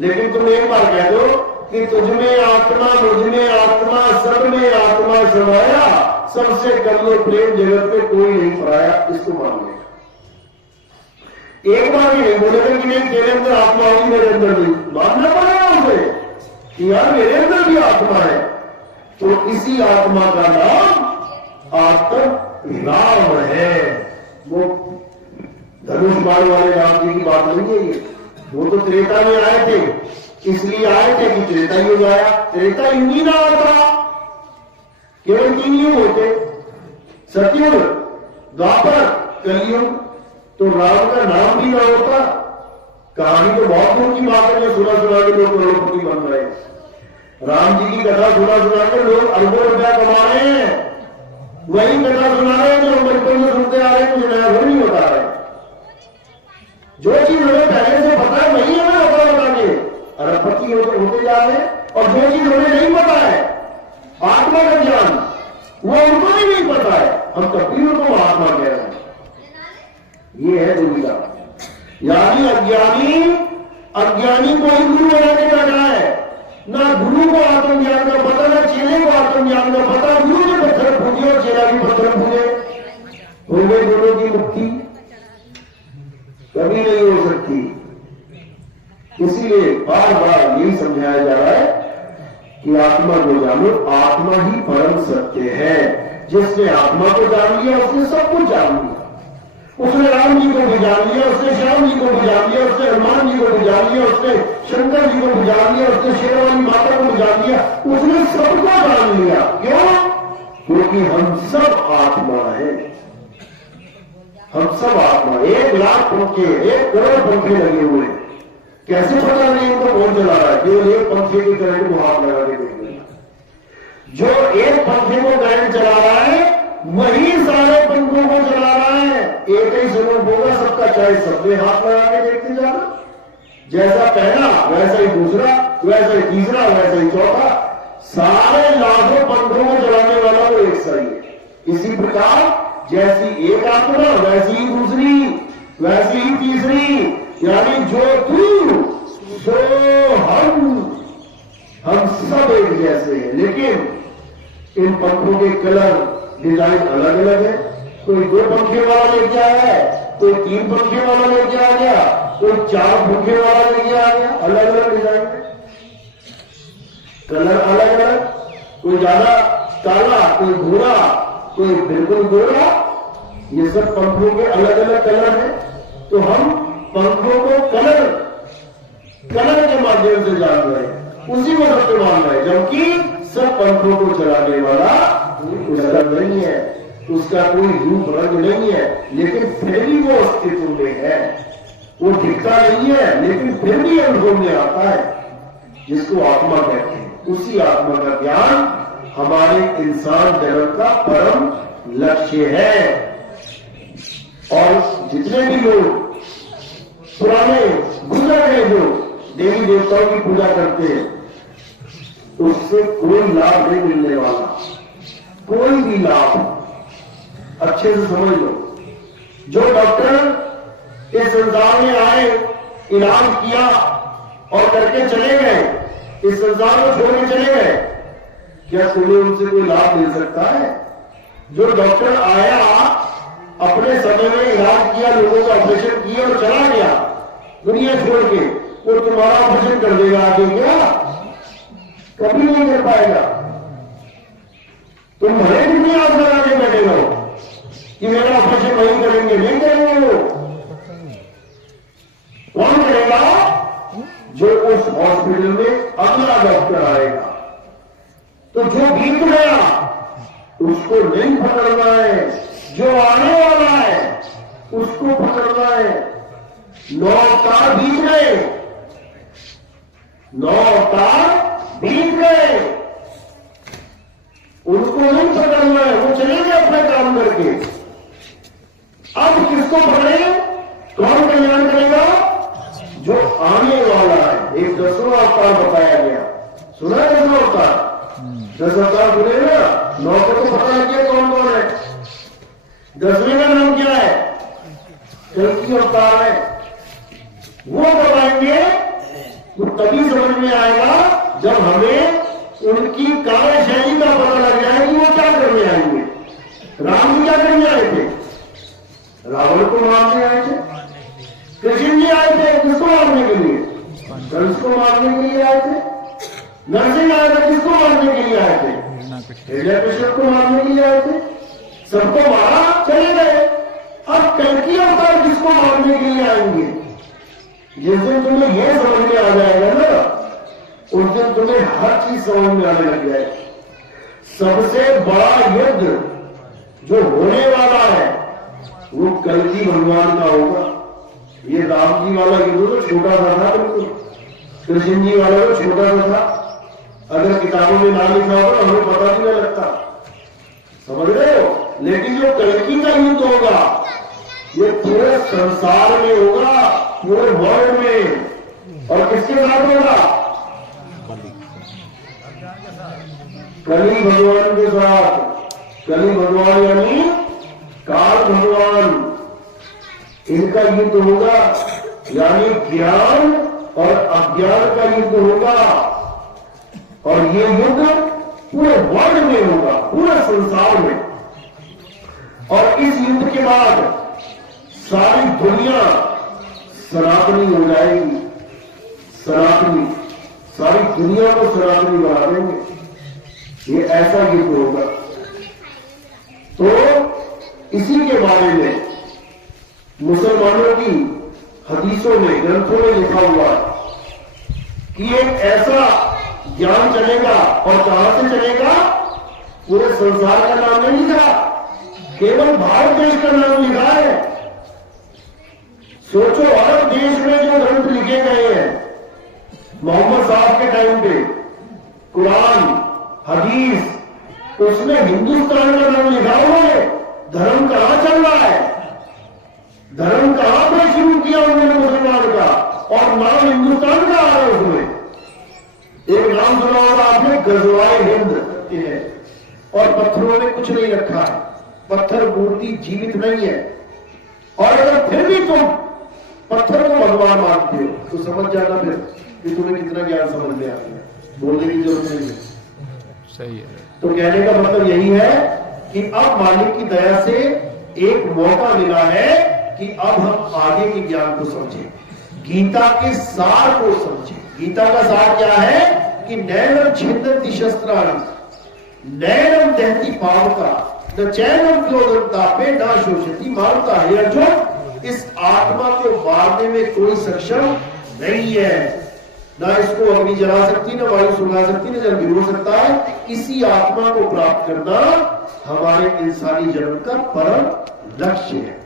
लेकिन तुम एक बार कह दो कि तुझमें आत्मा मुझमें आत्मा सब में आत्मा समाया, सबसे कर लो प्रेम जगत में कोई नहीं पराया, इसको मान लेगा। एक बार भी नहीं बोलेगा कि नहीं तेरे अंदर आत्मा होगी मेरे अंदर नहीं, मानना पड़ेगा उसे कि यार मेरे अंदर भी आत्मा है। तो इसी आत्मा का नाम आत्म राम है। वो धनुष बाण वाले राम जी की बात नहीं है ये। वो तो त्रेता में आए थे, इसलिए आए थे कि त्रेता युग आया। त्रेता युग ही ना होता, केवल 3 युग होते, सतयुग, द्वापर, कलयुग। तो राम का नाम भी ना होता। कहानी तो बहुत दूर की बात है, सुना सुना के लोग करोड़पति बन रहे हैं। राम जी की कथा सुना सुना के लोग अरबों रुपया कमा रहे हैं। वही कथा सुना रहे हैं जो हम बचपन में सुनते आ रहे हैं, कुछ नया नहीं बता रहे। जो चीज हमें पहले से पता है वही हमें बता के अरबपति होते जा रहे हैं। और जो चीज हमें नहीं पता है, आत्मा का ज्ञान, वो उनको भी नहीं पता है, हम तब भी उनको आत्मा कह रहे हैं। ये है दुनिया। यानी अज्ञानी को ही गुरु बनाने का रहा है। ना गुरु को आत्मज्ञान का पता, ना चेले को आत्मज्ञान का पता। गुरु ने पत्थर पूजे और चेला भी पत्थर पूजे, हो गए दोनों की मुक्ति कभी नहीं हो सकती। इसीलिए बार बार यही समझाया जा रहा है कि आत्मा को जानो, आत्मा ही परम सत्य है। जिसने आत्मा को जान लिया उसने सब कुछ जान लिया। उसने राम जी को भी जान लिया, उसने श्याम जी को भी जान लिया, उसने हनुमान जी को भी जान लिया, उसने शंकर जी को भी जान लिया, उसने शेरवाली माता को भी जान लिया, उसने सबको जान लिया। क्यों? क्योंकि हम सब आत्मा है। हम सब आत्मा। 1 लाख पंखे, 1 करोड़ पंखे लगे हुए हैं। कैसे पता नहीं इनको कौन चला रहा है? केवल एक पंखे की करंट को हाथ लगा के देख लेना। जो एक पंखे को करंट चला रहा है वही सारे पंखों को चला रहा है। एक ही स्वरूप होगा सबका, चाहे सबने हाथ लगा के देखते जाना। जैसा पहला वैसा ही दूसरा, वैसा ही तीसरा, वैसा ही चौथा। सारे लाखों पंखों को चलाने वाला वो एक सा ही है। इसी प्रकार जैसी एक आत्मा वैसी ही दूसरी, वैसी ही तीसरी, यानी जो तू सो हम सब एक जैसे हैं। लेकिन इन पंखों के कलर डिजाइन अलग अलग है। कोई 2 पंखे वाला लेके आया है, कोई 3 पंखे वाला लेके आ गया, कोई 4 पंखे वाला लेके आ गया। अलग अलग डिजाइन है, कलर अलग अलग। कोई ज्यादा काला, कोई भूरा, कोई बिल्कुल गोरा। ये सब पंखों के अलग अलग कलर है। तो हम पंखों को कलर के माध्यम से जान रहे हैं, उसी को सत्य मान रहे हैं। जबकि सब पंखों को चलाने वाला उसका नहीं है, उसका कोई रूप रंग नहीं है, लेकिन फिर भी वो अस्तित्व में है। वो दिखता नहीं है लेकिन फिर भी अनुभव में आता है, जिसको आत्मा कहते हैं। उसी आत्मा का ज्ञान हमारे इंसान जन्म का परम लक्ष्य है। और जितने भी लोग पुराने गुजर गए जो देवी देवताओं की पूजा करते हैं, उससे कोई लाभ नहीं मिलने वाला, कोई भी लाभ। अच्छे से समझ लो, जो डॉक्टर इस संसार में आए, इलाज किया और करके चले गए, इस संसार को छोड़ के चले गए, क्या तुम्हें उनसे कोई लाभ मिल सकता है? जो डॉक्टर आया, अपने समय में इलाज किया, लोगों का ऑपरेशन किया और चला गया दुनिया छोड़ के, वो तुम्हारा ऑपरेशन कर देगा आगे क्या? कभी नहीं कर पाएगा। तुम भले कितनी आस लगा के बैठे हो कि मेरा ऑपरेशन वही करेंगे, नहीं करेंगे। वो कौन करेगा? जो उस हॉस्पिटल में अगला डॉक्टर आएगा। तो जो बीत गया उसको नहीं पकड़ना है, जो आने वाला है उसको पकड़ना है। 9 अवतार बीत गए, 9 अवतार बीत गए, उनको नहीं पकड़ना है, वो चले गए अपने काम करके। अब किसको पकड़े? कौन कल्याण करेगा? जो आने वाला है। एक 10वां अवतार बताया गया, सुना है 10वां अवतार? 10 अवतार सुने ना? 9 को तो पता लग गया कौन कौन है। 10वें का नाम क्या है? कल्कि अवतार है। वो बताएंगे तो तभी समझ में आएगा जब हमें उनकी कार्यशैली का पता लग जाए कि वो क्या करने आएंगे। राम जी क्या करने आए थे? रावण को मारने आए थे। कृष्ण जी आए थे किसको मारने के लिए? कंस को मारने के लिए आए थे। नरसिंह आए थे किसको मारने के लिए आए थे? हिरण्यकश्यप को मारने के लिए आए थे। सबको मारा, चले गए। अब कल्कि अवतार किसको मारने के लिए आएंगे? जिस दिन तुम्हें यह समझ में आ जाएगा ना, उस दिन तुम्हें हर चीज समझ में आने लग जाएगी। सबसे बड़ा युद्ध जो होने वाला है वो कल्कि भगवान का होगा। ये राम जी वाला युद्ध तो छोटा सा था, बिल्कुल। कृष्ण जी वाला तो छोटा सा था। अगर किताबों में ना लिखा होगा हमें पता भी नहीं लगता, समझ रहे हो? लेकिन जो कल्कि का युद्ध होगा ये पूरे संसार में होगा, पूरे वर्ल्ड में। और किसके साथ होगा? कली भगवान के साथ। कली भगवान यानी काल भगवान, इनका युद्ध होगा। यानी ज्ञान और अज्ञान का युद्ध होगा। और ये युद्ध पूरे वर्ल्ड में होगा, पूरे संसार में। और इस युद्ध के बाद सारी दुनिया सनातनी हो जाएगी। सनातनी सारी दुनिया को सनातनी बना देंगे। ये ऐसा युद्ध होगा। तो इसी के बारे में मुसलमानों की हदीसों में, ग्रंथों में लिखा हुआ है कि एक ऐसा ज्ञान चलेगा, और कहां से चलेगा? पूरे संसार का नाम नहीं लिखा, केवल भारत देश का नाम लिखा है। सोचो, अरब देश में जो ग्रंथ लिखे गए हैं मोहम्मद साहब के टाइम पे, कुरान, हदीस, उसमें हिंदुस्तान का नाम लिखा हुआ है। धर्म कहां चल रहा है? धर्म कहां पर शुरू किया उन्होंने मुसलमान का, और नाम हिंदुस्तान का आ रहा है उसमें। एक नाम सुना होगा आपने, गजवाए हिंद है, और पत्थरों में कुछ नहीं रखा है, पत्थर मूर्ति जीवित नहीं है। और अगर फिर भी तुम पत्थर को भगवान मानते हो तो समझ जाना फिर कि तुम्हें कितना ज्ञान समझ में आ गया, बोलने की जरूरत नहीं है। सही है। तो कहने का मतलब यही है कि अब मालिक की दया से एक मौका मिला है कि अब हम आगे के ज्ञान को समझें, गीता के सार को समझें। गीता का सार क्या है कि नैनम छिन्दन्ति शस्त्राणि, नैनम दहति पावका, न चैनम क्रोधन्तापे न शोषति मारुता। हे अर्जुन, इस आत्मा को मारने में कोई सक्षम नहीं है, ना इसको अग्नि जला सकती, न वायु सुलगा सकती, न जल भिगो सकता है। इसी आत्मा को प्राप्त करना हमारे इंसानी जन्म का परम लक्ष्य है।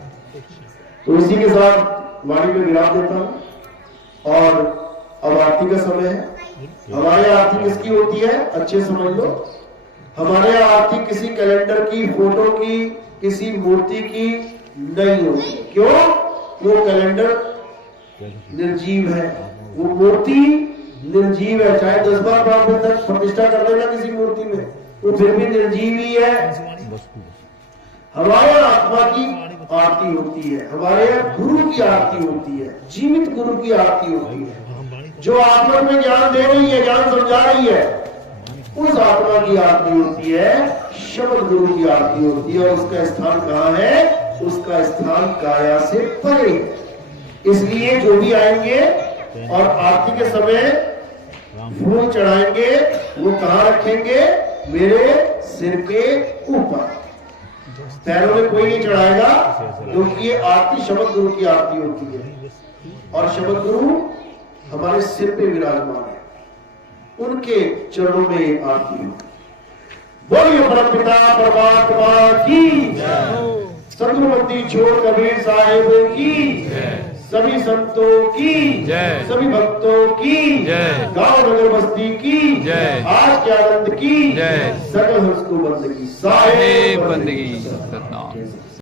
तो इसी के साथ वाणी में विराम देता हूं। और अब आरती का समय है। हमारे आरती किसकी होती है? अच्छे समझ लो, हमारे आरती किसी कैलेंडर की, फोटो की, किसी मूर्ति की नहीं होती। क्यों? वो कैलेंडर निर्जीव है, वो मूर्ति निर्जीव है। चाहे 10 बार प्रतिष्ठा कर देना किसी मूर्ति में, वो फिर भी निर्जीव ही है। हमारे आत्मा की आरती होती है, हमारे गुरु की आरती होती है, जीवित गुरु की आरती होती है, जो आत्मा में ज्ञान दे रही है, ज्ञान समझा रही है, उस आत्मा की आरती होती है, शब्द गुरु की आरती होती है। और उसका स्थान कहाँ है? उसका स्थान काया से परे है। इसलिए जो भी आएंगे और आरती के समय फूल चढ़ाएंगे, वो कहाँ रखेंगे? मेरे सिर के ऊपर, पैरों में कोई नहीं चढ़ाएगा, क्योंकि ये आरती शब्द गुरु की आरती होती है। और शब्द गुरु हमारे सिर पे विराजमान है, उनके चरणों में आरती है। बोलिए परमपिता परमात्मा की, सदगुरुमती छोड़ कबीर साहेब की, सभी संतों की, सभी भक्तों की, गांव नगर बस्ती की, आज के आनंद की, सकल हर्ष को बंदगी, साहेब बंदगी।